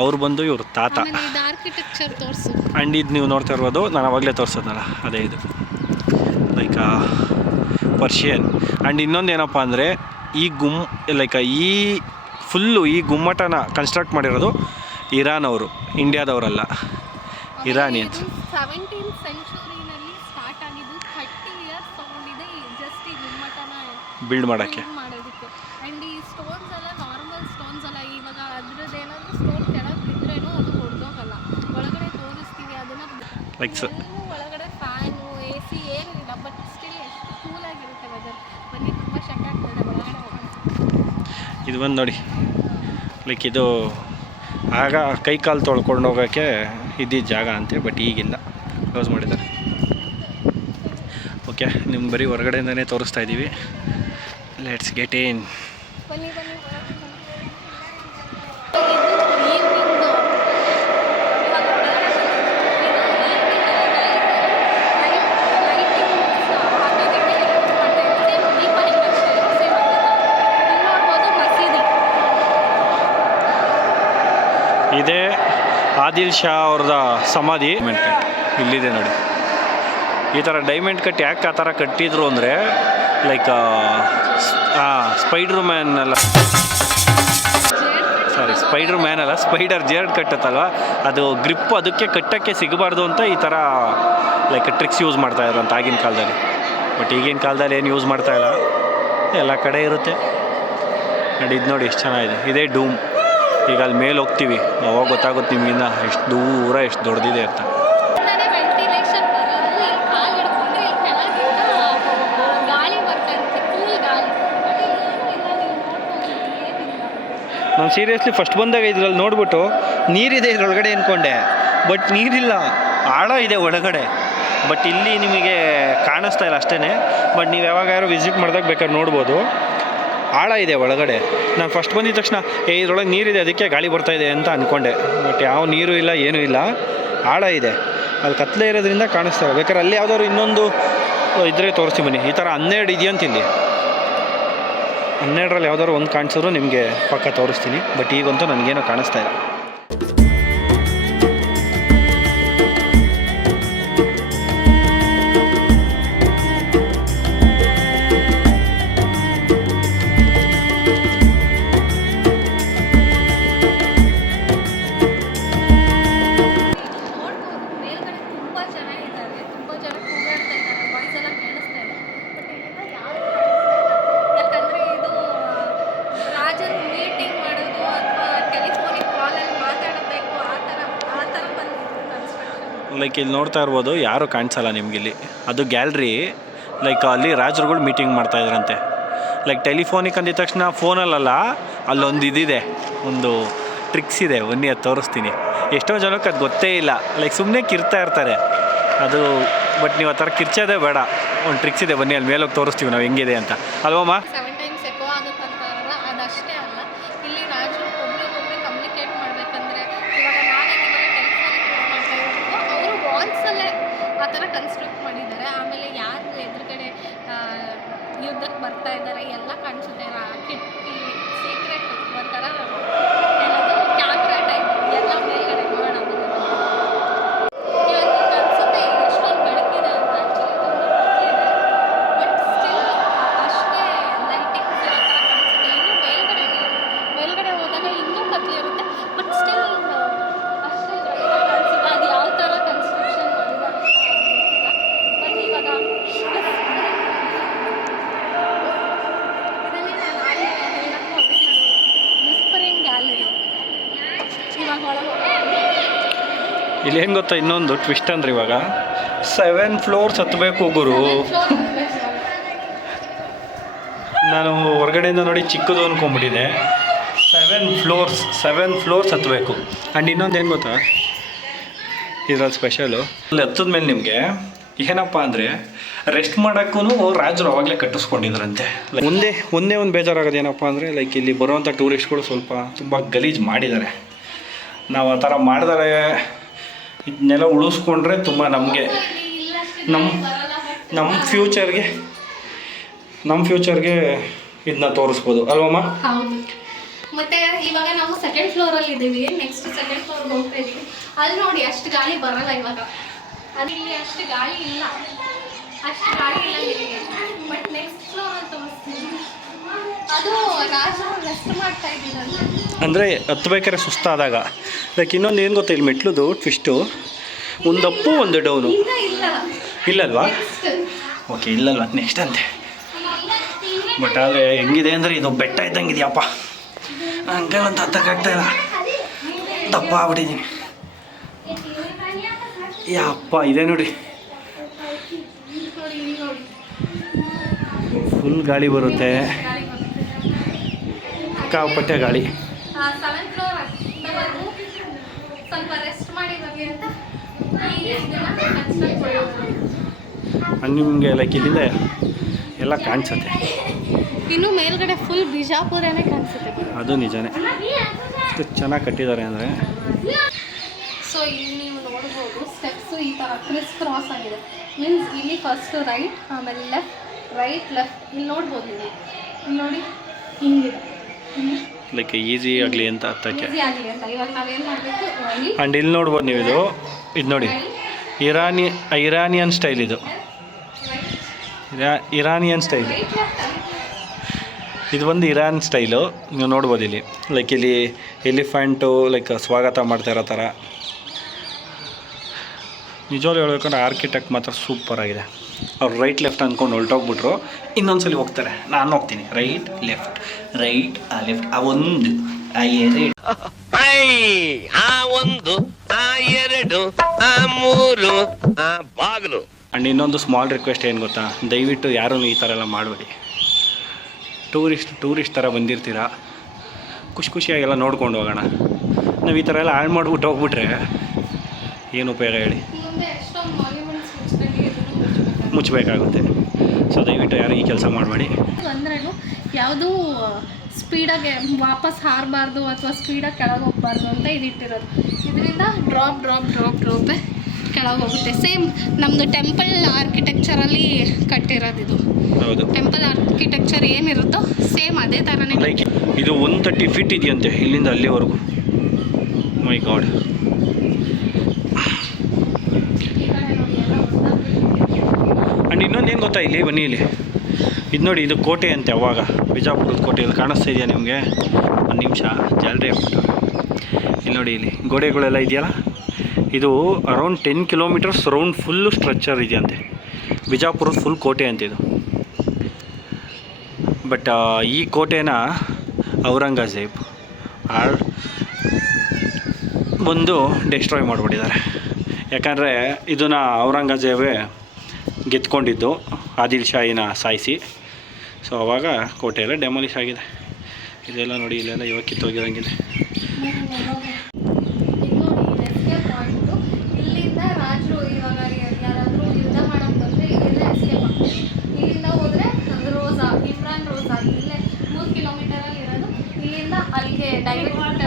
ಅವ್ರು ಬಂದು ಇವ್ರ ತಾತ. ಆಮೇಲೆ ಇದು ಆರ್ಕಿಟೆಕ್ಚರ್ ತೋರಿಸು. ಆ್ಯಂಡ್ ಇದು ನೀವು ನೋಡ್ತಾ ಇರ್ಬೋದು, ನಾನು ಅವಾಗಲೇ ತೋರಿಸೋದಲ್ಲ, ಅದೇ ಇದು ಲೈಕ್ ಪರ್ಷಿಯನ್. ಆ್ಯಂಡ್ ಇನ್ನೊಂದು ಏನಪ್ಪ ಅಂದರೆ ಈ ಫುಲ್ಲು ಈ ಗುಮ್ಮಟನ ಕನ್ಸ್ಟ್ರಕ್ಟ್ ಮಾಡಿರೋದು ಇರಾನ್ ಅವರು, ಇಂಡಿಯಾದವರಲ್ಲ, ಇರಾನಿಯನ್ಸ್. 17th ಸೆಂಚುರಿನಲ್ಲಿ ಸ್ಟಾರ್ಟ್ ಆಗಿದ್ದು, 30 ಇಯರ್ಸ್ ತಗೊಂಡಿದೆ ಜಸ್ಟ್ ಈ ಗುಮ್ಮಟನ ಬಿಲ್ಡ್ ಮಾಡೋಕ್ಕೆ. ಮಾಡೋದಕ್ಕೆ. ಆ್ಯಂಡ್ ಈ ಸ್ಟೋನ್ಸ್ ಎಲ್ಲ ನಾರ್ಮಲ್ ಸ್ಟೋನ್ಸ್ ಅಲ್ಲ, ಇವಾಗ ಅದ್ರದ್ದು ಏನಾದರೂ ಸ್ಟೋನ್ ಕೆಳಗೆ ಬಿದ್ರೇನೂ ಅದು ಹೊಡೆದೋಗಲ್ಲ. ಒಳಗಡೆ ತೋರಿಸ್ತೀವಿ ಅದನ್ನು. ಲೈಕ್ ಒಳಗಡೆ ಫ್ಯಾನು, AC ಏನಿಲ್ಲ, ಬಟ್ ಸ್ಟಿಲ್ ಎಷ್ಟು ಕೂಲಾಗಿರುತ್ತೆ ವೆದರ್. ಬನ್ನಿ, ತುಂಬ ಶೆಕೆ ಆಗ್ತದೆ ಒಳಗಡೆ ಹೋಗೋಣ. ಇದು ಬಂದು ನೋಡಿ, ಲೈಕ್ ಇದು ಆಗ ಕೈ ಕಾಲು ತೊಳ್ಕೊಂಡು ಹೋಗೋಕ್ಕೆ ಇದ್ದಿದ್ದ ಜಾಗ ಅಂತೆ, ಬಟ್ ಈಗಿಲ್ಲ, ಕ್ಲೋಸ್ ಮಾಡಿದ್ದಾರೆ. ಓಕೆ, ನಿಮ್ಗೆ ಬರೀ ಹೊರಗಡೆಯಿಂದನೇ ತೋರಿಸ್ತಾ ಇದ್ದೀವಿ. Let's get in. ಬನ್ನಿ ಬನ್ನಿ. ಇದೇ ಆದಿಲ್ ಶಾ ಅವ್ರದ ಸಮಾಧಿ. ಡೈಮಂಡ್ ಕಟ್ ಇಲ್ಲಿದೆ ನೋಡಿ. ಈ ಥರ ಡೈಮಂಡ್ ಕಟ್ ಯಾಕೆ ಆ ಥರ ಕಟ್ಟಿದ್ರು ಅಂದರೆ ಲೈಕ್ ಸ್ಪೈಡರ್ ಮ್ಯಾನ್ ಅಲ್ಲ, ಸ್ಪೈಡರ್ ಜೇರ್ಡ್ ಕಟ್ಟತ್ತಲ್ವ, ಅದು ಗ್ರಿಪ್ ಅದಕ್ಕೆ ಕಟ್ಟೋಕ್ಕೆ ಸಿಗಬಾರ್ದು ಅಂತ ಈ ಥರ ಲೈಕ್ ಟ್ರಿಕ್ಸ್ ಯೂಸ್ ಮಾಡ್ತಾಯಿದ್ರು ಅಂತ ಆಗಿನ ಕಾಲದಲ್ಲಿ. ಬಟ್ ಈಗಿನ ಕಾಲದಲ್ಲಿ ಏನು ಯೂಸ್ ಮಾಡ್ತಾಯಿಲ್ಲ, ಎಲ್ಲ ಕಡೆ ಇರುತ್ತೆ ನೋಡಿ. ಇದು ನೋಡಿ ಎಷ್ಟು ಚೆನ್ನಾಗಿದೆ. ಇದೇ ಡೂಮ್. ಈಗ ಅಲ್ಲಿ ಮೇಲೆ ಹೋಗ್ತೀವಿ, ಅವಾಗ ಗೊತ್ತಾಗುತ್ತೆ ನಿಮಗಿನ್ನ ಎಷ್ಟು ದೂರ, ಎಷ್ಟು ದೊಡ್ಡದಿದೆ ಅಂತ. ವೆಂಟಿಲೇಷನ್ ಬರೋದು, ಇಲ್ಲಿ ಕಾಲು ಹಿಡ್ಕೊಂಡ್ರೆ ಇಲ್ಲಿ ಕೆಳಗಿಂದ ಗಾಳಿ ಬರ್ತಾ ಇರುತ್ತೆ, ಕೂಲ್ ಗಾಳಿ. ನಾನು ಸೀರಿಯಸ್ಲಿ ಫಸ್ಟ್ ಬಂದಾಗ ಇದ್ರಲ್ಲಿ ನೋಡ್ಬಿಟ್ಟು ನೀರಿದೆ ಇದ್ರೊಳಗಡೆ ಅಂದ್ಕೊಂಡೆ, ಬಟ್ ನೀರಿಲ್ಲ, ಆಳ ಇದೆ ಒಳಗಡೆ. ಬಟ್ ಇಲ್ಲಿ ನಿಮಗೆ ಕಾಣಿಸ್ತಾ ಇಲ್ಲ ಅಷ್ಟೇ. ಬಟ್ ನೀವು ಯಾವಾಗಾದ್ರೂ ವಿಸಿಟ್ ಮಾಡಿದಾಗ ಬೇಕಾದ್ರೆ ನೋಡ್ಬೋದು, ಆಳ ಇದೆ ಒಳಗಡೆ. ನಾನು ಫಸ್ಟ್ ಬಂದಿದ್ದ ತಕ್ಷಣ ಇದ್ರೊಳಗೆ ನೀರಿದೆ ಅದಕ್ಕೆ ಗಾಳಿ ಬರ್ತಾಯಿದೆ ಅಂತ ಅಂದ್ಕೊಂಡೆ, ಬಟ್ ಯಾವ ನೀರು ಇಲ್ಲ, ಏನೂ ಇಲ್ಲ, ಆಳ ಇದೆ. ಅಲ್ಲಿ ಕತ್ಲೆ ಇರೋದ್ರಿಂದ ಕಾಣಿಸ್ತಾ ಇಲ್ಲ. ಬೇಕಾದ್ರೆ ಅಲ್ಲಿ ಯಾವುದಾದ್ರು ಇನ್ನೊಂದು ಇದ್ರೆ ತೋರಿಸ್ತೀನಿ ಬನ್ನಿ. ಈ ಥರ 12 ಇದೆಯಂತ ಇಲ್ಲಿ. 12ರಲ್ಲಿ ಯಾವ್ದಾದ್ರು ಒಂದು ಕಾಣಿಸಿದ್ರು ನಿಮಗೆ ಪಕ್ಕ ತೋರಿಸ್ತೀನಿ. ಬಟ್ ಈಗಂತೂ ನನಗೇನೋ ಕಾಣಿಸ್ತಾ ಇಲ್ಲ. ಲೈಕ್ ಇಲ್ಲಿ ನೋಡ್ತಾ ಇರ್ಬೋದು, ಯಾರೂ ಕಾಣಿಸಲ್ಲ ನಿಮಗಿಲ್ಲಿ. ಅದು ಗ್ಯಾಲ್ರಿ. ಲೈಕ್ ಅಲ್ಲಿ ರಾಜರುಗಳು ಮೀಟಿಂಗ್ ಮಾಡ್ತಾಯಿದ್ರಂತೆ. ಲೈಕ್ ಟೆಲಿಫೋನಿಕ್ ಅಂದಿದ ತಕ್ಷಣ ಫೋನಲ್ಲ, ಅಲ್ಲೊಂದು ಇದಿದೆ, ಒಂದು ಟ್ರಿಕ್ಸ್ ಇದೆ, ಬನ್ನಿ ಅದು ತೋರಿಸ್ತೀನಿ. ಎಷ್ಟೋ ಜನಕ್ಕೆ ಅದು ಗೊತ್ತೇ ಇಲ್ಲ, ಲೈಕ್ ಸುಮ್ಮನೆ ಕಿರ್ತಾ ಇರ್ತಾರೆ ಅದು. ಬಟ್ ನೀವು ಆ ಥರ ಕಿರ್ಚೋದೇ ಬೇಡ, ಒಂದು ಟ್ರಿಕ್ಸ್ ಇದೆ, ಬನ್ನಿ ಅಲ್ಲಿ ಮೇಲೋಗಿ ತೋರಿಸ್ತೀವಿ ನಾವು ಹೆಂಗಿದೆ ಅಂತ. ಅಲ್ವಮ್ಮ? 7 times ಎಕೋ ಆಗುತ್ತಂತಾರಲ್ಲ, ಅದಷ್ಟೇ ಅಲ್ಲ, ಇಲ್ಲಿ ರಾಜರು ಒಬ್ರಿಗೊಬ್ರು ಕಮ್ಯುನಿಕೇಟ್ ಮಾಡಬೇಕಂದ್ರೆ, ಇವಾಗ ನಾನೇ ನಿಮಗೆ ಟೆಲಿಫೋನಿಕ್ ಯೂಸ್ ಮಾಡ್ತಾ ಇರೋದು, ಅವರು ವಾಲ್ಸಲ್ಲೇ ಆ ಥರ ಕನ್ಸ್ಟ್ರಕ್ಟ್ ಮಾಡಿದ್ದಾರೆ. ಆಮೇಲೆ ಯಾರು ಎದುರುಗಡೆ ಯುದ್ಧಕ್ಕೆ ಬರ್ತಾ ಇದ್ದಾರೆ ಎಲ್ಲ ಕಾಣಿಸುತ್ತೆ. ಕಿಟಕಿ ಸೀಕ್ರೆಟ್ ಒಂಥರ ಏನದು ಕ್ಯಾಮ್ರಾ ಟೈಪ್ ಎಲ್ಲ ಮೇಲ್ಗಡೆ ಮಾಡೋದು. ಇವಾಗ ಅನ್ಸುತ್ತೆ ಎಷ್ಟೊಂದು ಬೆಳಕಿದೆ ಅಂತ. ಆ್ಯಕ್ಚುಲಿ ಬಟ್ ಸ್ಟಿಲ್ ಅಷ್ಟೇ ಲೈಟಿಂಗ್ಸ್ ಇರೋ ಥರ ಕಾಣಿಸುತ್ತೆ. ಇನ್ನೂ ಮೇಲ್ಗಡೆ ಹೋದಾಗ ಇನ್ನೂ ಕತ್ಲೆ ಇರುತ್ತೆ, ಬಟ್ ಸ್ಟಿಲ್ ಅಷ್ಟೇ ಕಾಣಿಸುತ್ತೆ. ಅದು ಯಾವ ಥರ ಕನ್ಸ್ಟ್ರಕ್ಷನ್ ಮಾಡಿದ್ದಾರೆ ಅಂತ ಗೊತ್ತಿಲ್ಲ. ಬಟ್ ಇವಾಗ ಇದರಲ್ಲಿ ನಾನು ಆಗಲೇ ಹೇಳಕ್ಕೆ ಹೋಗಿದ್ದು ವಿಸ್ಪರಿಂಗ್ ಗ್ಯಾಲರಿ. ಇವಾಗ ಒಳಗೆ ಇಲ್ಲಿ ಏನು ಗೊತ್ತಾ, ಇನ್ನೊಂದು ಟ್ವಿಸ್ಟ್ ಅಂದ್ರೆ ಇವಾಗ 7 ಫ್ಲೋರ್ಸ್ ಹತ್ತಬೇಕು ಗುರು. ನಾನು ಹೊರಗಡೆಯಿಂದ ನೋಡಿ ಚಿಕ್ಕದು ಅಂದ್ಕೊಂಡ್ಬಿಟ್ಟಿದ್ದೆ. 7 ಫ್ಲೋರ್ಸ್ ಹತ್ತಬೇಕು. ಆ್ಯಂಡ್ ಇನ್ನೊಂದು ಏನು ಗೊತ್ತಾ, ಇದ್ರಲ್ಲಿ ಸ್ಪೆಷಲು ಅಲ್ಲಿ ಹತ್ತದ ಮೇಲೆ ನಿಮಗೆ ಏನಪ್ಪ ಅಂದರೆ ರೆಸ್ಟ್ ಮಾಡೋಕ್ಕೂ ರಾಜರು ಅವಾಗಲೇ ಕಟ್ಟಿಸ್ಕೊಂಡಿದ್ರಂತೆ. ಒಂದೇ ಒಂದು ಬೇಜಾರಾಗೋದು ಏನಪ್ಪ ಅಂದರೆ, ಲೈಕ್ ಇಲ್ಲಿ ಬರುವಂಥ ಟೂರಿಸ್ಟ್ಗಳು ಸ್ವಲ್ಪ ತುಂಬ ಗಲೀಜು ಮಾಡಿದ್ದಾರೆ. ನಾವು ಆ ಥರ ಮಾಡಿದರೆ ಇದನ್ನೆಲ್ಲ ಉಳಿಸ್ಕೊಂಡ್ರೆ ತುಂಬ ನಮಗೆ ನಮ್ಮ ಫ್ಯೂಚರ್ಗೆ ಇದನ್ನ ತೋರಿಸ್ಬೋದು ಅಲ್ವಮ್ಮ? ಹೌದು. ಮತ್ತೆ ಇವಾಗ ನಾವು ಸೆಕೆಂಡ್ ಫ್ಲೋರಲ್ಲಿ ಇದ್ದೀವಿ. ನೆಕ್ಸ್ಟ್ ಸೆಕೆಂಡ್ ಫ್ಲೋರ್ಗೆ ಹೋಗ್ತಾ ಇದೀವಿ. ಅಲ್ಲಿ ನೋಡಿ ಅಷ್ಟು ಗಾಳಿ ಬರಲ್ಲ ಇವಾಗ. ಅದು ಇಲ್ಲಿ ಅಷ್ಟು ಗಾಳಿ ಇಲ್ಲ ನಿಮಗೆ. ಬಟ್ ನೆಕ್ಸ್ಟ್ ಫ್ಲೋರ್ ಅಂತ ತೋರಿಸ್ತೀನಿ. ಅದು ರಾಜು ರೆಸ್ಟ್ ಮಾಡ್ತಾ ಇದ್ದೀರಂತೆ. ಅಂದರೆ ಹತ್ಬೇಕಾದ್ರೆ ಸುಸ್ತಾದಾಗ. ಲೈಕ್ ಇನ್ನೊಂದು ಏನು ಗೊತ್ತಾ, ಇಲ್ಲಿ ಮೆಟ್ಲುದು ಟ್ವಿಸ್ಟು, ಒಂದು ಅಪ್ಪು ಒಂದು ಡೌನು. ಇಲ್ಲಲ್ವಾ? ಓಕೆ, ಇಲ್ಲಲ್ವಾ, ನೆಕ್ಸ್ಟ್ ಅಂತೆ. ಬಟ್ ಆದರೆ ಹೆಂಗಿದೆ ಅಂದರೆ ಇದು ಬೆಟ್ಟ ಇದ್ದಂಗೆ ಇದೆಯಪ್ಪ. ಹಂಗೆ ಒಂದು ಹತ್ತಕ್ಕಾಗ್ತಾಯಿಲ್ಲ, ದಪ್ಪ ಆಗ್ಬಿಟ್ಟಿದ್ದೀನಿ. ಯಪ್ಪ, ಇದೆ ನೋಡಿ, ಫುಲ್ ಗಾಳಿ ಬರುತ್ತೆ, ಸಿಕ್ಕಾಪಟ್ಟೆ ಗಾಳಿ. ಸೆವೆಂತ್ ಫ್ಲೋರ್ ಸ್ವಲ್ಪ ರೆಸ್ಟ್ ಮಾಡಿ ಬನ್ನಿ ಅಂತ ನಿಮಗೆ ಲೈಕ್ ಇಲ್ಲಿಂದ ಎಲ್ಲ ಕಾಣಿಸುತ್ತೆ. ಇನ್ನು ಮೇಲ್ಗಡೆ ಫುಲ್ ಬಿಜಾಪುರನೇ ಕಾಣಿಸುತ್ತೆ. ಅದು ನಿಜಾನೇ, ಎಷ್ಟು ಚೆನ್ನಾಗಿ ಕಟ್ಟಿದ್ದಾರೆ ಅಂದರೆ. ಸೊ ಇಲ್ಲಿ ನೀವು ನೋಡ್ಬೋದು ಸ್ಟೆಪ್ಸು ಈ ಥರ ಕ್ರಾಸ್ ಆಗಿದೆ. ಮೀನ್ಸ್ ಇಲ್ಲಿ ಫಸ್ಟ್ ರೈಟ್, ಆಮೇಲೆ ಲೆಫ್ಟ್ ಇಲ್ಲಿ ನೋಡ್ಬೋದು. ಇಲ್ಲಿ ನೋಡಿ ಹಿಂಗಿದೆ, ಲೈಕ್ ಈಸಿ ಆಗಲಿ ಅಂತ ಹತ್ತಕ್ಕೆ. ಈಸಿ ಆಗಲಿ ಅಂತ. ಇವಾಗ ನಾವೇನು ಮಾಡಬೇಕು, ಆ್ಯಂಡ್ ಇಲ್ಲಿ ನೋಡ್ಬೋದು ನೀವು, ಇದು ನೋಡಿ, ಇರಾನಿಯನ್ ಸ್ಟೈಲ್. ಇದು ಇರಾನಿಯನ್ ಸ್ಟೈಲ್, ಇದು ಒಂದು ಇರಾನ್ ಸ್ಟೈಲು. ನೀವು ನೋಡ್ಬೋದು ಇಲ್ಲಿ, ಲೈಕ್ ಇಲ್ಲಿ ಎಲಿಫೆಂಟು ಲೈಕ್ ಸ್ವಾಗತ ಮಾಡ್ತಾ ಇರೋ ಥರ. ನಿಜವಾಗ್ಲೂ ಹೇಳ್ಬೇಕಂದ್ರೆ ಆರ್ಕಿಟೆಕ್ಟ್ ಮಾತ್ರ ಸೂಪರ್ ಆಗಿದೆ. ಅವ್ರು ರೈಟ್ ಲೆಫ್ಟ್ ಅಂದ್ಕೊಂಡು ಹೊರಟೋಗ್ಬಿಟ್ರು, ಇನ್ನೊಂದ್ಸಲಿ ಹೋಗ್ತಾರೆ. ನಾನು ಹೋಗ್ತೀನಿ ರೈಟ್ ಲೆಫ್ಟ್ ಆ ಒಂದು ಆ ಎರಡು ಆ ಒಂದು ಆ ಎರಡು ಆ ಮೂರು ಆ ಬಾಗಿಲು. ಆ್ಯಂಡ್ ಇನ್ನೊಂದು ಸ್ಮಾಲ್ ರಿಕ್ವೆಸ್ಟ್ ಏನು ಗೊತ್ತಾ, ದಯವಿಟ್ಟು ಯಾರೂ ಈ ಥರ ಎಲ್ಲ ಮಾಡಬೇಡಿ. ಟೂರಿಸ್ಟ್ ಥರ ಬಂದಿರ್ತೀರ, ಖುಷಿಯಾಗೆಲ್ಲ ನೋಡ್ಕೊಂಡು ಹೋಗೋಣ. ನಾವು ಈ ಥರ ಎಲ್ಲ ಹಾಳು ಮಾಡಿಬಿಟ್ಟು ಹೋಗ್ಬಿಟ್ರೆ ಏನು ಉಪಯೋಗ ಹೇಳಿ? ಮುಚ್ಚಬೇಕಾಗುತ್ತೆ. ಸೊ ದಯವಿಟ್ಟು ಯಾರು ಈ ಕೆಲಸ ಮಾಡಬೇಡಿ. ಅಂದರೆ ಯಾವುದೂ ಸ್ಪೀಡಾಗಿ ವಾಪಸ್ ಹಾರಬಾರ್ದು ಅಥವಾ ಸ್ಪೀಡಾಗಿ ಕೆಳಗೆ ಹೋಗಬಾರ್ದು ಅಂತ ಇದಿಟ್ಟಿರೋದು. ಇದರಿಂದ ಡ್ರಾಪೇ ಕೆಳಗೆ ಹೋಗುತ್ತೆ. ಸೇಮ್ ನಮ್ಮದು ಟೆಂಪಲ್ ಆರ್ಕಿಟೆಕ್ಚರಲ್ಲಿ ಕಟ್ಟಿರೋದು ಇದು. ಹೌದು, ಟೆಂಪಲ್ ಆರ್ಕಿಟೆಕ್ಚರ್ ಏನಿರುತ್ತೋ ಸೇಮ್ ಅದೇ ಥರನೇ. ಲೈಕ್ ಇದು 130 ಫೀಟ್ ಇದೆಯಂತೆ ಇಲ್ಲಿಂದ ಅಲ್ಲಿವರೆಗೂ. ಮೈ ಗಾಡ್. ಆ್ಯಂಡ್ ಇನ್ನೊಂದೇನು ಗೊತ್ತಾ, ಇಲ್ಲಿ ಬನ್ನಿ, ಇಲ್ಲಿ ಇದು ನೋಡಿ, ಇದು ಕೋಟೆ ಅಂತೆ. ಅವಾಗ ಬಿಜಾಪುರದ ಕೋಟೆ ಇಲ್ಲಿ ಕಾಣಿಸ್ತಾ ಇದೆಯಾ ನಿಮಗೆ? ಒಂದು ನಿಮಿಷ ಜಾಲರಿ ಹಾಕ್ಬಿಟ್ಟು ಇಲ್ಲಿ ನೋಡಿ, ಇಲ್ಲಿ ಗೋಡೆಗಳೆಲ್ಲ ಇದೆಯಲ್ಲ, ಇದು around 10 kilometres round full structure ಇದೆಯಂತೆ. ಬಿಜಾಪುರದ ಫುಲ್ ಕೋಟೆ ಅಂತ ಇದು. ಬಟ್ ಈ ಕೋಟೆನ ಔರಂಗಜೇಬ್ ಬಂದು ಡೆಸ್ಟ್ರಾಯ್ ಮಾಡಿಬಿಟ್ಟಿದ್ದಾರೆ. ಯಾಕಂದರೆ ಇದನ್ನು ಔರಂಗಜೇಬೇ ಗೆದ್ಕೊಂಡಿದ್ದು, ಆದಿಲ್ ಶಾಹಿನ ಸಾಯಿಸಿ. ಸೊ ಅವಾಗ ಕೋಟೆ ಎಲ್ಲ ಡೆಮಾಲಿಷ್ ಆಗಿದೆ. ಇದೆಲ್ಲ ನೋಡಿ, ಇಲ್ಲೆಲ್ಲ ಇವಾಗ ಕಿತ್ತೋಗಿರಂಗಿದೆ. ಇಲ್ಲಿಂದ ರಾಜರು ಇವಾಗ ಯಾರಾದರೂ ಯುದ್ಧ ಮಾಡೋಕೆ ಬಂದರೆ ಇಲ್ಲೆಲ್ಲ ಎಸ್ಕೇಪ್ ಆಗ್ತದೆ. ಇಲ್ಲಿಂದ ಹೋದರೆ ಇಮ್ರಾನ್ ರೋಜಾ ಇಲ್ಲೇ 3 ಕಿಲೋಮೀಟರಲ್ಲಿ ಇರೋದು. ಇಲ್ಲಿಂದ ಅಲ್ಲಿಗೆ ಡೈರೆಕ್ಟ್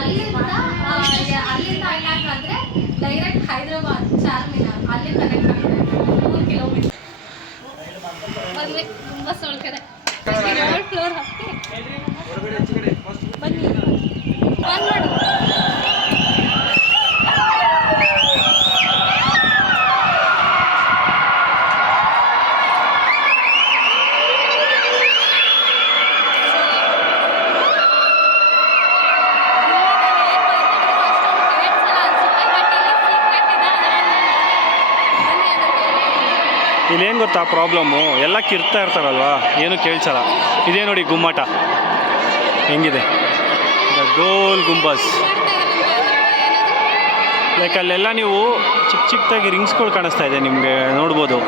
ಅಲ್ಲಿಂದ ಅಟ್ಯಾಕ್ ಆದರೆ ಡೈರೆಕ್ಟ್ ಹೈದ್ರಾಬಾದ್ ಚಾರ್ಮಿನಾರ್ ಅಲ್ಲಿ ಕನೆಕ್ಟ್ ಆಗ್ತದೆ. 3 ಕಿಲೋಮೀಟರ್ ಬಂದ್ವಿ. ತುಂಬ ಸೊಳ್ಕಡೆ 7 ಫ್ಲೋರ್ ಹತ್ತಿ ಬನ್ನಿ ಆನ್ ಮಾಡು. ಇಲ್ಲೇನು ಗೊತ್ತಾ ಪ್ರಾಬ್ಲಮ್ಮು, ಎಲ್ಲ ಕಿರ್ತಾ ಇರ್ತಾರಲ್ವ, ಏನು ಕೇಳಿಸಲ್ಲ. ಇದೇ ನೋಡಿ ಗುಮ್ಮಟ ಹೆಂಗಿದೆ, ಗೋಲ್ ಗುಂಬಸ್. ಲೈಕ್ ಅಲ್ಲೆಲ್ಲ ನೀವು ಚಿಕ್ಕದಾಗಿ ರಿಂಗ್ಸ್ಗಳು ಕಾಣಿಸ್ತಾ ಇದೆ ನಿಮಗೆ, ನೋಡ್ಬೋದು.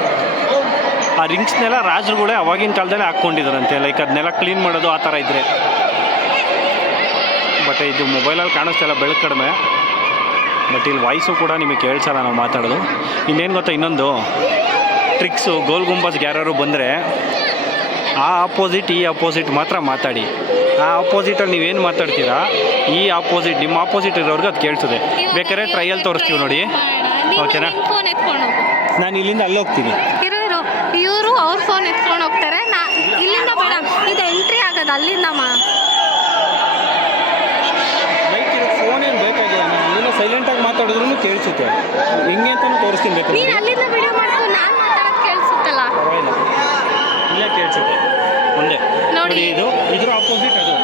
ಆ ರಿಂಗ್ಸ್ನೆಲ್ಲ ರಾಜರುಗಳೇ ಅವಾಗಿನ ಕಾಲದಲ್ಲೇ ಹಾಕ್ಕೊಂಡಿದ್ದಾರಂತೆ. ಲೈಕ್ ಅದನ್ನೆಲ್ಲ ಕ್ಲೀನ್ ಮಾಡೋದು ಆ ಥರ ಇದ್ದರೆ. ಬಟ್ ಇದು ಮೊಬೈಲಲ್ಲಿ ಕಾಣಿಸ್ತಾಯಿಲ್ಲ, ಬೆಳಕು ಕಡಿಮೆ. ಬಟ್ ಇಲ್ಲಿ ವಾಯ್ಸು ಕೂಡ ನಿಮಗೆ ಕೇಳಿಸಲ್ಲ ನಾವು ಮಾತಾಡೋದು. ಇನ್ನೇನು ಗೊತ್ತಾ, ಇನ್ನೊಂದು ಟ್ರಿಕ್ಸು, ಗೋಲ್ ಗುಂಬಸ್ಗೆ ಯಾರು ಬಂದರೆ ಆ ಆಪೋಸಿಟ್ ಈ ಆಪೋಸಿಟ್ ಮಾತ್ರ ಮಾತಾಡಿ. ಆ ಆಪೋಸಿಟಲ್ಲಿ ನೀವೇನು ಮಾತಾಡ್ತೀರಾ, ಈ ಆಪೋಸಿಟ್ ನಿಮ್ಮ ಆಪೋಸಿಟ್ ಇರೋರ್ಗೆ ಅದು ಕೇಳಿಸುತ್ತೆ. ಬೇಕಾದ್ರೆ ಟ್ರೈಯಲ್ಲಿ ತೋರಿಸ್ತೀವಿ ನೋಡಿ, ಓಕೆನಾ? ನಾನು ಇಲ್ಲಿಂದ ಅಲ್ಲಿ ಹೋಗ್ತೀನಿ. ಅವ್ರ ಫೋನ್ ಎತ್ಕೊಂಡು ಹೋಗ್ತಾರೆ. ಇಲ್ಲಿಂದ ಬೇಡ, ಇದು ಎಂಟ್ರಿ ಆಗೋದು ಅಲ್ಲಿಂದಮ್ಮ. ಫೋನ್ ಏನು ಬೇಕಾಗಿಲ್ಲ, ನೀನು ಸೈಲೆಂಟಾಗಿ ಮಾತಾಡಿದ್ರು ಕೇಳಿಸುತ್ತೆ. ಹೆಂಗೆ ಅಂತಲೂ ತೋರಿಸ್ತೀನಿ ಬೇಕು. ನೀನು ಅಲ್ಲಿಂದ ವಿಡಿಯೋ ಮಾಡ್ಕೊಂಡು ನಾನು ಮಾತಾಡೋದು ಕೇಳಿಸುತ್ತಲ್ಲ. ಪರವಾಗಿಲ್ಲ, ಇಲ್ಲೇ ಕೇಳಿಸುತ್ತೆ ಒಂದೇ. ನೋಡಿ ಇದು ಇದ್ರ ಆಪೋಸಿಟ್ ಅದು.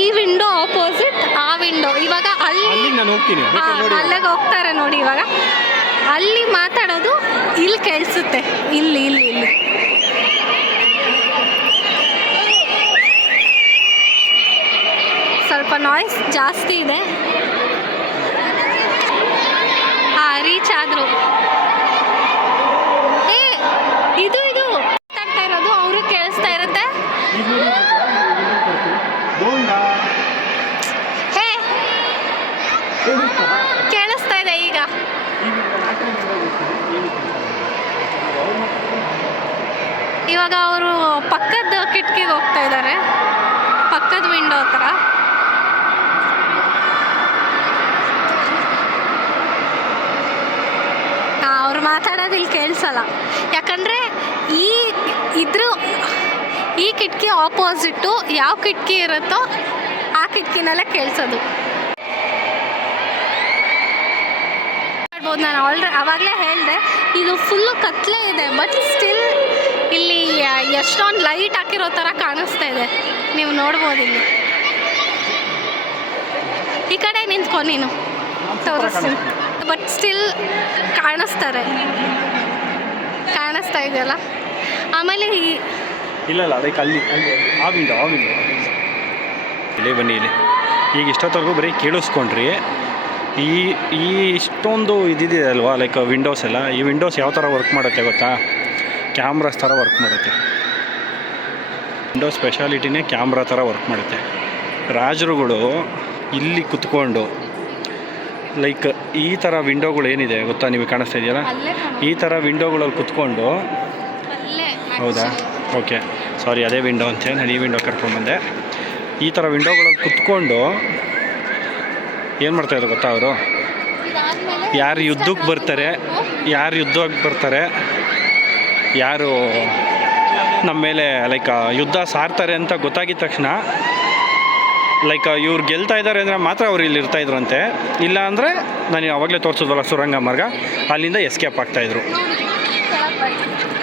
ಈ ವಿಂಡೋ ಆಪೋಸಿಟ್ ಆ ವಿಂಡೋ. ಇವಾಗ ಅಲ್ಲಿ ನಾನು ಹೋಗ್ತೀನಿ, ಅಲ್ಲಿಗೆ ಹೋಗ್ತಾರೆ ನೋಡಿ. ಇವಾಗ ಅಲ್ಲಿ ಮಾತಾಡೋದು ಇಲ್ಲಿ ಕೇಳಿಸುತ್ತೆ. ಇಲ್ಲಿ ಇಲ್ಲಿ ಇಲ್ಲಿ ಸ್ವಲ್ಪ ನಾಯ್ಸ್ ಜಾಸ್ತಿ ಇದೆ. ರೀಚ್ ಆದ್ರು. ಇದು ಮಾತಾಡ್ತಾ ಇರೋದು ಅವ್ರಿಗೆ ಕೇಳಿಸ್ತಾ ಇರುತ್ತೆ. ಕೇಳಿಸ್ತಾ ಇದೆ ಈಗ. ಇವಾಗ ಅವರು ಪಕ್ಕದ ಕಿಟಕಿಗೆ ಹೋಗ್ತಾ ಇದ್ದಾರೆ, ಪಕ್ಕದ ವಿಂಡೋ ಹತ್ರ. ಅವ್ರು ಮಾತಾಡೋದು ಇಲ್ಲಿ ಕೇಳಿಸಲ್ಲ, ಯಾಕಂದರೆ ಈ ಕಿಟಕಿ ಆಪೋಸಿಟ್ಟು ಯಾವ ಕಿಟಕಿ ಇರುತ್ತೋ ಆ ಕಿಟಕಿನಲ್ಲೇ ಕೇಳಿಸೋದು. ನಾನು ಆವಾಗಲೇ ಹೇಳಿದೆ, ಇದು ಫುಲ್ಲು ಕತ್ಲೆ ಇದೆ, ಬಟ್ ಸ್ಟಿಲ್ ಇಲ್ಲಿ ಎಷ್ಟೊಂದು ಲೈಟ್ ಹಾಕಿರೋ ಥರ ಕಾಣಿಸ್ತಾ ಇದೆ. ನೀವು ನೋಡ್ಬೋದು ಇಲ್ಲಿ. ಈ ಕಡೆ ನಿಂತ್ಕೊ, ನೀನು ತೋರಿಸ್ತೀನಿ. ಬಟ್ ಸ್ಟಿಲ್ ಕಾಣಿಸ್ತಾ ಇದೆಯಲ್ಲ. ಆಮೇಲೆ ಇಲ್ಲ ಲೈಕ್ ಅಲ್ಲಿ ಆ ವಿಂಡೋ ಇಲ್ಲೇ ಬನ್ನಿ. ಇಲ್ಲಿ ಈಗ ಇಷ್ಟೊತ್ತವರೆಗೂ ಬರೀ ಕೇಳಿಸ್ಕೊಂಡ್ರಿ. ಈ ಇಷ್ಟೊಂದು ಇದಿದೆ ಅಲ್ವಾ, ಲೈಕ್ ವಿಂಡೋಸ್ ಎಲ್ಲ. ಈ ವಿಂಡೋಸ್ ಯಾವ ಥರ ವರ್ಕ್ ಮಾಡುತ್ತೆ ಗೊತ್ತಾ? ಕ್ಯಾಮ್ರಾಸ್ ಥರ ವರ್ಕ್ ಮಾಡುತ್ತೆ. ವಿಂಡೋ ಸ್ಪೆಷಾಲಿಟಿನೇ ಕ್ಯಾಮ್ರಾ ಥರ ವರ್ಕ್ ಮಾಡುತ್ತೆ. ರಾಜರುಗಳು ಇಲ್ಲಿ ಕುತ್ಕೊಂಡು ಲೈಕ್ ಈ ಥರ ವಿಂಡೋಗಳು ಏನಿದೆ ಗೊತ್ತಾ, ನಿಮಗೆ ಕಾಣಿಸ್ತಾ ಇದೆಯಲ್ಲ, ಈ ಥರ ವಿಂಡೋಗಳಲ್ಲಿ ಕುತ್ಕೊಂಡು. ಹೌದಾ, ಓಕೆ, ಸಾರಿ, ಅದೇ ವಿಂಡೋ ಅಂತೇಳಿ ನಾನು ಈ ವಿಂಡೋ ಕರ್ಕೊಂಡ್ಬಂದೆ. ಈ ಥರ ವಿಂಡೋಗಳಲ್ಲಿ ಕುತ್ಕೊಂಡು ಏನು ಮಾಡ್ತಾಯಿದ್ರು ಗೊತ್ತಾ ಅವರು? ಯಾರು ಯುದ್ಧಕ್ಕೆ ಬರ್ತಾರೆ, ಯಾರು ನಮ್ಮ ಮೇಲೆ ಲೈಕ್ ಯುದ್ಧ ಸಾರ್ತಾರೆ ಅಂತ ಗೊತ್ತಾಗಿದ ತಕ್ಷಣ, ಲೈಕ್ ಇವ್ರು ಗೆಲ್ತಾ ಇದ್ದಾರೆ ಅಂದರೆ ಮಾತ್ರ ಅವ್ರು ಇಲ್ಲಿ ಇರ್ತಾಯಿದ್ರಂತೆ. ಇಲ್ಲ ಅಂದರೆ ನಾನು ಆವಾಗಲೇ ತೋರಿಸೋದಲ್ಲ ಸುರಂಗ ಮಾರ್ಗ, ಅಲ್ಲಿಂದ ಎಸ್ಕೇಪ್ ಆಗ್ತಾಯಿದ್ರು.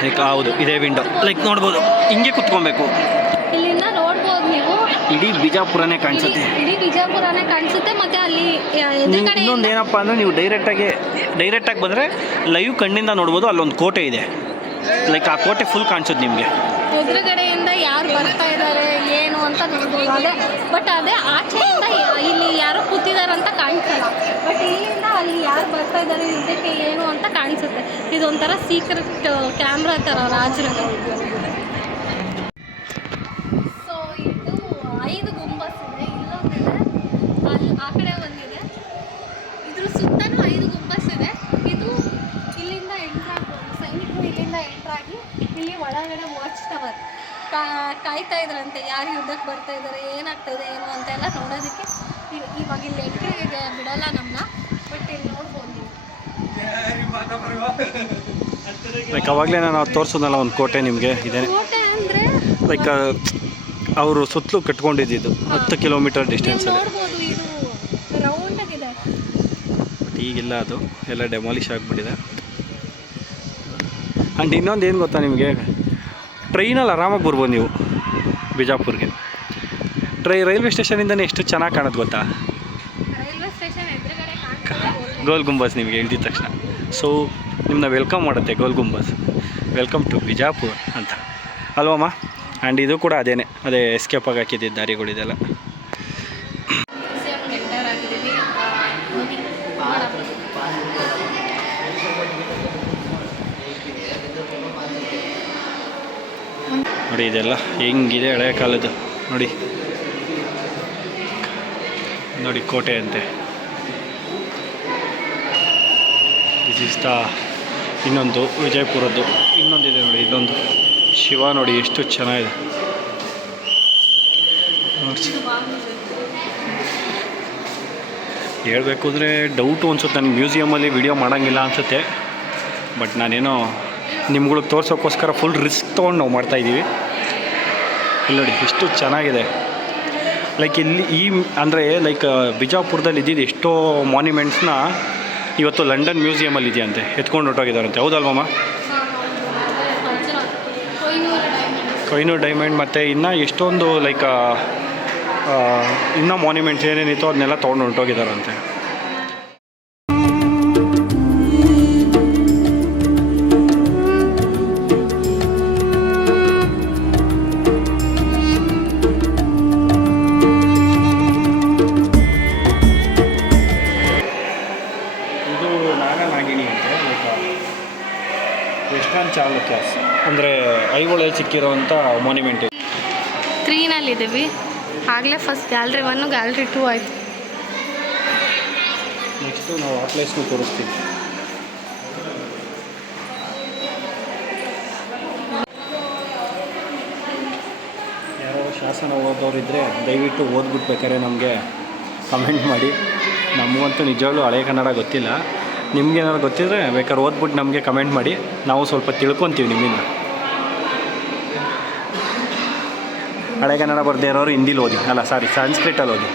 ಲೈಕ್ ಹೌದು, ಇದೇ ವಿಂಡೋ ಲೈಕ್ ನೋಡ್ಬೋದು. ಹಿಂಗೆ ಕುತ್ಕೊಬೇಕು. ಇಲ್ಲಿಂದ ನೋಡ್ಬೋದು ನೀವು, ಇಡೀ ಬಿಜಾಪುರನೇ ಕಾಣಿಸುತ್ತೆ. ಮತ್ತು ಅಲ್ಲಿ ಇನ್ನೊಂದು ಏನಪ್ಪ ಅಂದರೆ, ನೀವು ಡೈರೆಕ್ಟಾಗಿ ಬಂದರೆ ಲೈವ್ ಕಣ್ಣಿಂದ ನೋಡ್ಬೋದು. ಅಲ್ಲೊಂದು ಕೋಟೆ ಇದೆ, ಲೈಕ್ ಆ ಕೋಟೆ ಫುಲ್ ಕಾಣಿಸುತ್ತೆ ನಿಮಗೆ. ಎದುರುಗಡೆಯಿಂದ ಯಾರು ಬರ್ತಾ ಇದ್ದಾರೆ ಏನು ಅಂತ ನೋಡ್ಬೋದು. ಬಟ್ ಅದೇ ಆಚೆಯಿಂದ ಇಲ್ಲಿ ಯಾರೋ ಕೂತಿದಾರಂತ ಕಾಣಿಸಲ್ಲ. ಬಟ್ ಇಲ್ಲಿಂದ ಅಲ್ಲಿ ಯಾರು ಬರ್ತಾ ಇದ್ದಾರೆ ಇದಕ್ಕೆ ಏನು ಅಂತ ಕಾಣಿಸುತ್ತೆ. ಇದೊಂಥರ ಸೀಕ್ರೆಟ್ ಕ್ಯಾಮ್ರಾ ಥರ ರಾಜರಿಗೆ. ಸೊ ಇದು 5 ಗುಂಬಸ್ ಇದೆ. ಇಲ್ಲೊಂದಿದೆ, ಅಲ್ಲಿ ಆ ಕಡೆ ಒಂದಿದೆ. ಇದ್ರ ಸುತ್ತಲೂ 5 ಗುಂಬಸ್ ಇದೆ. ಇದು ಇಲ್ಲಿಂದ ಎಂಟ್ರಾಗ್ಬೋದು, ಸೈನಿಕರು ಇಲ್ಲಿಂದ ಎಂಟ್ರಾಗಿ ಇಲ್ಲಿ ಒಳಗಡೆ ವಾಚ್ ಟವರ್ ಕಾಯ್ತಾ ಇದ್ರಂತೆ. ಯಾರು ಯುದ್ಧಕ್ಕೆ ಬರ್ತಾ ಇದ್ದಾರೆ, ಏನಾಗ್ತಾಯಿದೆ ಏನು ಅಂತೆಲ್ಲ ನೋಡೋದಕ್ಕೆ. ಇವಾಗ ಇಲ್ಲಿ ಎಂಟ್ರಿಗೆ ಬಿಡೋಲ್ಲ ನಮ್ಮನ್ನ, ಬಟ್ ಇಲ್ಲಿ ನೋಡ್ಬೋದು ನೀವು. ಲೈಕ್ ಅವಾಗಲೇ ನಾನು ತೋರಿಸೋದಲ್ಲ ಒಂದು ಕೋಟೆ ನಿಮಗೆ ಇದೆ. ಕೋಟೆ ಅಂದರೆ ಲೈಕ್ ಅವರು ಸುತ್ತಲೂ ಕಟ್ಕೊಂಡಿದ್ದು 10 ಕಿಲೋಮೀಟರ್ ಡಿಸ್ಟೆನ್ಸಲ್ಲಿ. ನೋಡ್ಬೋದು, ಇದು ರೌಂಡಾಗಿದೆ. ಬಟ್ ಈಗಿಲ್ಲ, ಅದು ಎಲ್ಲ ಡೆಮಾಲಿಷ್ ಆಗಿಬಿಟ್ಟಿದೆ. ಆ್ಯಂಡ್ ಇನ್ನೊಂದು ಏನು ಗೊತ್ತಾ ನಿಮಗೆ, ಟ್ರೈನಲ್ಲಿ ಆರಾಮಾಗಿ ಬರ್ಬೋದು ನೀವು ಬಿಜಾಪುರ್ಗೆ. ರೈಲ್ವೆ ಸ್ಟೇಷನಿಂದನೇ ಎಷ್ಟು ಚೆನ್ನಾಗಿ ಕಾಣೋದು ಗೊತ್ತಾ? ರೈಲ್ವೆ ಸ್ಟೇಷನ್ ಎದುರುಗಡೆ ಕಾಣ್ತದೆ ಗೋಲ್ ಗುಂಬಸ್. ನಿಮಗೆ ಇಳಿದ ತಕ್ಷಣ ಸೊ ನಿಮ್ಮನ್ನ ವೆಲ್ಕಮ್ ಮಾಡುತ್ತೆ ಗೋಲ್ ಗುಂಬಸ್. ವೆಲ್ಕಮ್ ಟು ಬಿಜಾಪುರ್ ಅಂತ ಅಲ್ವಮ್ಮ? ಆ್ಯಂಡ್ ಇದು ಕೂಡ ಅದೇ ಎಸ್ಕೇಪ್ ಆಗಿ ಹಾಕಿದ್ದಿದ್ದು ದಾರಿಗಳಿದೆಲ್ಲ. ನೋಡಿ ಇದೆಲ್ಲ ಹೆಂಗಿದೆ ಹಳೆಯ ಕಾಲದ್ದು. ನೋಡಿ ಕೋಟೆ ಅಂತೆ. ದಿಸ್ ಇಸ್ ದ ಇನ್ನೊಂದು ವಿಜಯಪುರದ್ದು ಇನ್ನೊಂದಿದೆ ನೋಡಿ. ಇದೊಂದು ಶಿವ ನೋಡಿ ಎಷ್ಟು ಚೆನ್ನಾಗಿದೆ. ಹೇಳಬೇಕು ಅಂದರೆ ಡೌಟು ಅನಿಸುತ್ತೆ ನನಗೆ, ಮ್ಯೂಸಿಯಮಲ್ಲಿ ವಿಡಿಯೋ ಮಾಡೋಂಗಿಲ್ಲ ಅನಿಸುತ್ತೆ. ಬಟ್ ನಾನೇನೋ ನಿಮ್ಗಳಿಗೆ ತೋರ್ಸೋಕ್ಕೋಸ್ಕರ ಫುಲ್ ರಿಸ್ಕ್ ತೊಗೊಂಡು ನಾವು ಮಾಡ್ತಾಯಿದ್ದೀವಿ. ಇಲ್ಲಿ ನೋಡಿ ಎಷ್ಟು ಚೆನ್ನಾಗಿದೆ. ಲೈಕ್ ಇಲ್ಲಿ ಅಂದರೆ ಲೈಕ್ ಬಿಜಾಪುರದಲ್ಲಿ ಇದ್ದಿದ್ದು ಎಷ್ಟೋ ಮಾನ್ಯುಮೆಂಟ್ಸ್ನ ಇವತ್ತು ಲಂಡನ್ ಮ್ಯೂಸಿಯಮಲ್ಲಿ ಇದೆಯಂತೆ, ಎತ್ಕೊಂಡು ಹೊರಟೋಗಿದ್ದಾರಂತೆ. ಹೌದಲ್ವಮ್ಮ? ಕೊಹಿನೂರ್ ಡೈಮಂಡ್ ಮತ್ತು ಇನ್ನೂ ಎಷ್ಟೊಂದು ಲೈಕ್ ಇನ್ನೂ ಮಾನ್ಯುಮೆಂಟ್ಸ್ ಏನೇನಿತ್ತು ಅದನ್ನೆಲ್ಲ ತೊಗೊಂಡು ಹೊರಟೋಗಿದ್ದಾರಂತೆ. ಇದು ನಾಗನಾಗಿಣಿ ಅಂತೆ, ಲೈಕ್ ವೆಸ್ಟರ್ನ್ ಚಾಲುಕ್ಯಾಸ್ ಅಂದರೆ ಐಹೊಳೆಯಲ್ಲಿ ಸಿಕ್ಕಿರೋವಂಥ ಮಾನ್ಯುಮೆಂಟ್. 3ನಲ್ಲಿದ್ದೀವಿ. ಆಗಲೇ ಫಸ್ಟ್ ಗ್ಯಾಲ್ರಿ 1 ಗ್ಯಾಲ್ರಿ 2 ಆಯಿತು. ನೆಕ್ಸ್ಟು ನಾವು ಆ ಪ್ಲೇಸ್ನು ತೋರಿಸ್ತೀವಿ. ಯಾರೋ ಶಾಸನ ಓದೋರಿದ್ದರೆ ದಯವಿಟ್ಟು ಓದ್ಬಿಟ್ಬೇಕಾದ್ರೆ ನಮಗೆ ಕಮೆಂಟ್ ಮಾಡಿ. ನಮಗಂತೂ ನಿಜವಾಗ್ಲೂ ಹಳೆ ಕನ್ನಡ ಗೊತ್ತಿಲ್ಲ. ನಿಮ್ಗೇನಾದ್ರು ಗೊತ್ತಿದ್ರೆ ಬೇಕಾದ್ರೆ ಓದ್ಬಿಟ್ಟು ನಮಗೆ ಕಮೆಂಟ್ ಮಾಡಿ, ನಾವು ಸ್ವಲ್ಪ ತಿಳ್ಕೊತೀವಿ ನಿಮ್ಮಿಂದ. ಹಳೆ ಕನ್ನಡ ಬರದೇ ಇರೋರು ಹಿಂದಿಲಿ ಓದಿ, ಅಲ್ಲ ಸಾರಿ ಸಂಸ್ಕೃತಲ್ಲಿ ಓದಿ.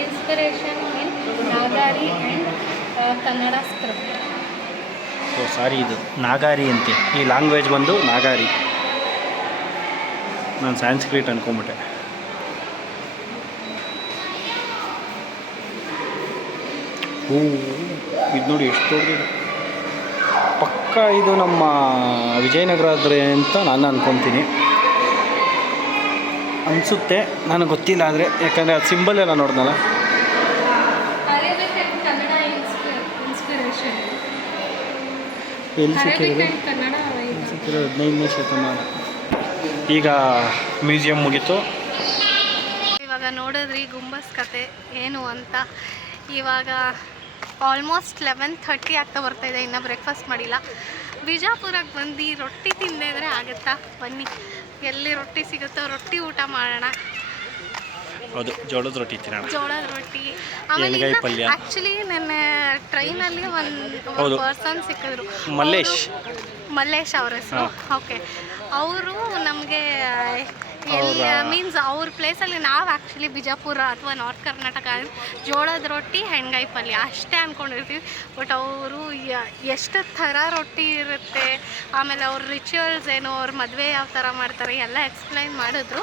Inspiration in Nagari and Kannada script. ಓ ಸಾರಿ, ಇದು ನಾಗಾರಿ ಅಂತೆ. ಈ ಲ್ಯಾಂಗ್ವೇಜ್ ಬಂದು ನಾಗಾರಿ. ನಾನು ಸಂಸ್ಕೃತ ಅನ್ಕೊಂಬಿಟ್ಟೆ. ಓ ಇದು ನೋಡಿ ಎಷ್ಟು ದೊಡ್ಡದಿದೆ. ಪಕ್ಕ ಇದು ನಮ್ಮ ವಿಜಯನಗರ ಆದರೆ ಅಂತ ನಾನು ಅಂದ್ಕೊತೀನಿ, ಅನಿಸುತ್ತೆ. ನನಗೆ ಗೊತ್ತಿಲ್ಲ ಆದರೆ, ಯಾಕಂದರೆ ಅದು ಸಿಂಬಲ್ ಎಲ್ಲ ನೋಡಿದ್ನಲ್ಲ. Arabic and Kannada inspiration. ಎಲ್ಲಿ ಸಿಕ್ಕಿರೋದು? ಕನ್ನಡ ಸಿಕ್ಕಿರೋದು 15ನೇ ಶತಮಾನ. ಈಗ ಮ್ಯೂಸಿಯಂ ಮುಗೀತು. ಇವಾಗ ನೋಡಿದ್ರಿ ಗುಂಬಸ್ ಕತೆ ಏನು ಅಂತ. ಇವಾಗ ಆಲ್ಮೋಸ್ಟ್ 11:30 ಆಗ್ತಾ ಬರ್ತಾಯಿದೆ, ಇನ್ನೂ ಬ್ರೇಕ್ಫಾಸ್ಟ್ ಮಾಡಿಲ್ಲ. ಬಿಜಾಪುರಕ್ಕೆ ಬಂದು ರೊಟ್ಟಿ ತಿಂದಿದ್ರೆ ಆಗುತ್ತಾ? ಬನ್ನಿ, ಎಲ್ಲಿ ರೊಟ್ಟಿ ಸಿಗುತ್ತೋ ರೊಟ್ಟಿ ಊಟ ಮಾಡೋಣ. ಹೌದು, ಜೋಳದ ರೊಟ್ಟಿ ತಿನ್ನೋಣ. ಜೋಳದ ರೊಟ್ಟಿ. ಆಮೇಲೆ ಆ್ಯಕ್ಚುಲಿ ನನ್ನ ಟ್ರೈನಲ್ಲಿ ಒಂದು ಪರ್ಸನ್ ಸಿಕ್ಕಿದ್ರು, ಮಲ್ಲೇಶ್ ಅವ್ರ ಹೆಸರು. ಓಕೆ, ಅವರು ನಮಗೆ ಎಲ್ಲಿ ಮೀನ್ಸ್ ಅವ್ರ ಪ್ಲೇಸಲ್ಲಿ ನಾವು ಆ್ಯಕ್ಚುಲಿ ಬಿಜಾಪುರ ಅಥವಾ ನಾರ್ತ್ ಕರ್ನಾಟಕ ಜೋಳದ ರೊಟ್ಟಿ ಹೆಣ್ಗಾಯಿ ಪಲ್ಯ ಅಷ್ಟೇ ಅಂದ್ಕೊಂಡಿರ್ತೀವಿ. ಬಟ್ ಅವರು ಎಷ್ಟು ಥರ ರೊಟ್ಟಿ ಇರುತ್ತೆ, ಆಮೇಲೆ ಅವ್ರ ರಿಚುವಲ್ಸ್ ಏನು, ಅವ್ರ ಮದುವೆ ಯಾವ ಥರ ಮಾಡ್ತಾರೆ ಎಲ್ಲ ಎಕ್ಸ್ಪ್ಲೈನ್ ಮಾಡಿದ್ರು.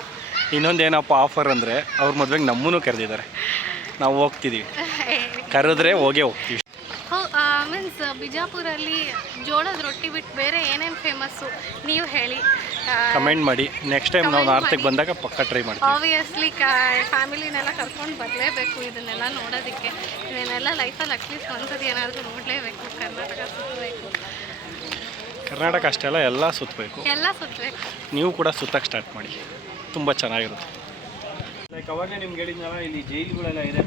ಇನ್ನೊಂದೇನಪ್ಪ ಆಫರ್ ಅಂದರೆ ಅವ್ರ ಮದುವೆಗೆ ನಮ್ಮನ್ನು ಕರೆದಿದ್ದಾರೆ, ನಾವು ಹೋಗ್ತಿದ್ದೀವಿ. ಕರೆದ್ರೆ ಹೋಗ್ತೀವಿ. ಮೀನ್ಸ್ ಬಿಜಾಪುರಲ್ಲಿ ಜೋಳದ ರೊಟ್ಟಿ ಬಿಟ್ಟು ಬೇರೆ ಏನೇನು ಫೇಮಸ್ಸು ನೀವು ಹೇಳಿ, ಕಮೆಂಟ್ ಮಾಡಿ. ನೆಕ್ಸ್ಟ್ ಟೈಮ್ ನಾವು ನಾರ್ತಿಗೆ ಬಂದಾಗ ಪಕ್ಕ ಟ್ರೈ ಮಾಡ್ತೀವಿ. ಆಬ್ವಿಯಸ್ಲಿ ಫ್ಯಾಮಿಲಿನೆಲ್ಲ ಕರ್ಕೊಂಡು ಬರಲೇಬೇಕು ಇದನ್ನೆಲ್ಲ ನೋಡೋದಕ್ಕೆ. ಇದನ್ನೆಲ್ಲ ಲೈಫಲ್ಲಿ ಅಟ್ಲೀಸ್ಟ್ ಒಂದ್ಸತಿ ಏನಾದರೂ ನೋಡಲೇಬೇಕು. ಕರ್ನಾಟಕ ಸುತ್ತಬೇಕು. ಕರ್ನಾಟಕ ಅಷ್ಟೇ ಅಲ್ಲ, ಎಲ್ಲ ಸುತ್ತಬೇಕು. ನೀವು ಕೂಡ ಸುತ್ತಕ್ಕೆ ಸ್ಟಾರ್ಟ್ ಮಾಡಿ, ತುಂಬ ಚೆನ್ನಾಗಿರುತ್ತೆ. ಲೈಕ್ ಅವಾಗಲೇ ನಿಮ್ಗೆ ಹೇಳಿದ್ನಲ್ಲ, ಇಲ್ಲಿ ಜೈಲುಗಳೆಲ್ಲ ಇದೆ.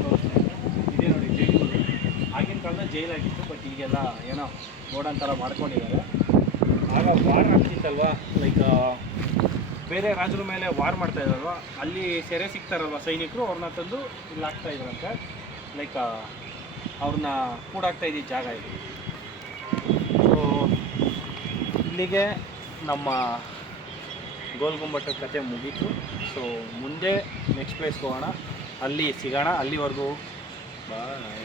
ಇದೇ ನೋಡಿ ಜೈಲುಗಳು. ಆಗಿನ ಕಾಲದಲ್ಲಿ ಜೈಲಾಗಿತ್ತು, ಬಟ್ ಈಗೆಲ್ಲ ಏನೋ ಗೋಡನ್ ಥರ ಮಾಡ್ಕೊಂಡಿದ್ದಾರೆ. ಆಗ ವಾರ್ ಆಗ್ತಿತ್ತಲ್ವ, ಲೈಕ್ ಬೇರೆ ರಾಜರ ಮೇಲೆ ವಾರ್ ಮಾಡ್ತಾಯಿದ್ದಾರಲ್ವ, ಅಲ್ಲಿ ಸೆರೆ ಸಿಗ್ತಾರಲ್ವ ಸೈನಿಕರು, ಅವ್ರನ್ನ ತಂದು ಇಲ್ಲಿ ಹಾಕ್ತಾಯಿದ್ರಂತೆ. ಲೈಕ್ ಅವ್ರನ್ನ ಕೂಡಾಕ್ತಾ ಇದ್ದಿದ್ದ ಜಾಗ ಇದು. ಸೊ ಇಲ್ಲಿಗೆ ನಮ್ಮ ಗೋಲ್ ಗುಮ್ಮಟದ ಕತೆ ಮುಗೀತು. ಸೊ ಮುಂದೆ ನೆಕ್ಸ್ಟ್ ಪ್ಲೇಸ್ಗೆ ಹೋಗೋಣ, ಅಲ್ಲಿ ಸಿಗೋಣ. ಅಲ್ಲಿವರೆಗೂ ಬಾಯ್.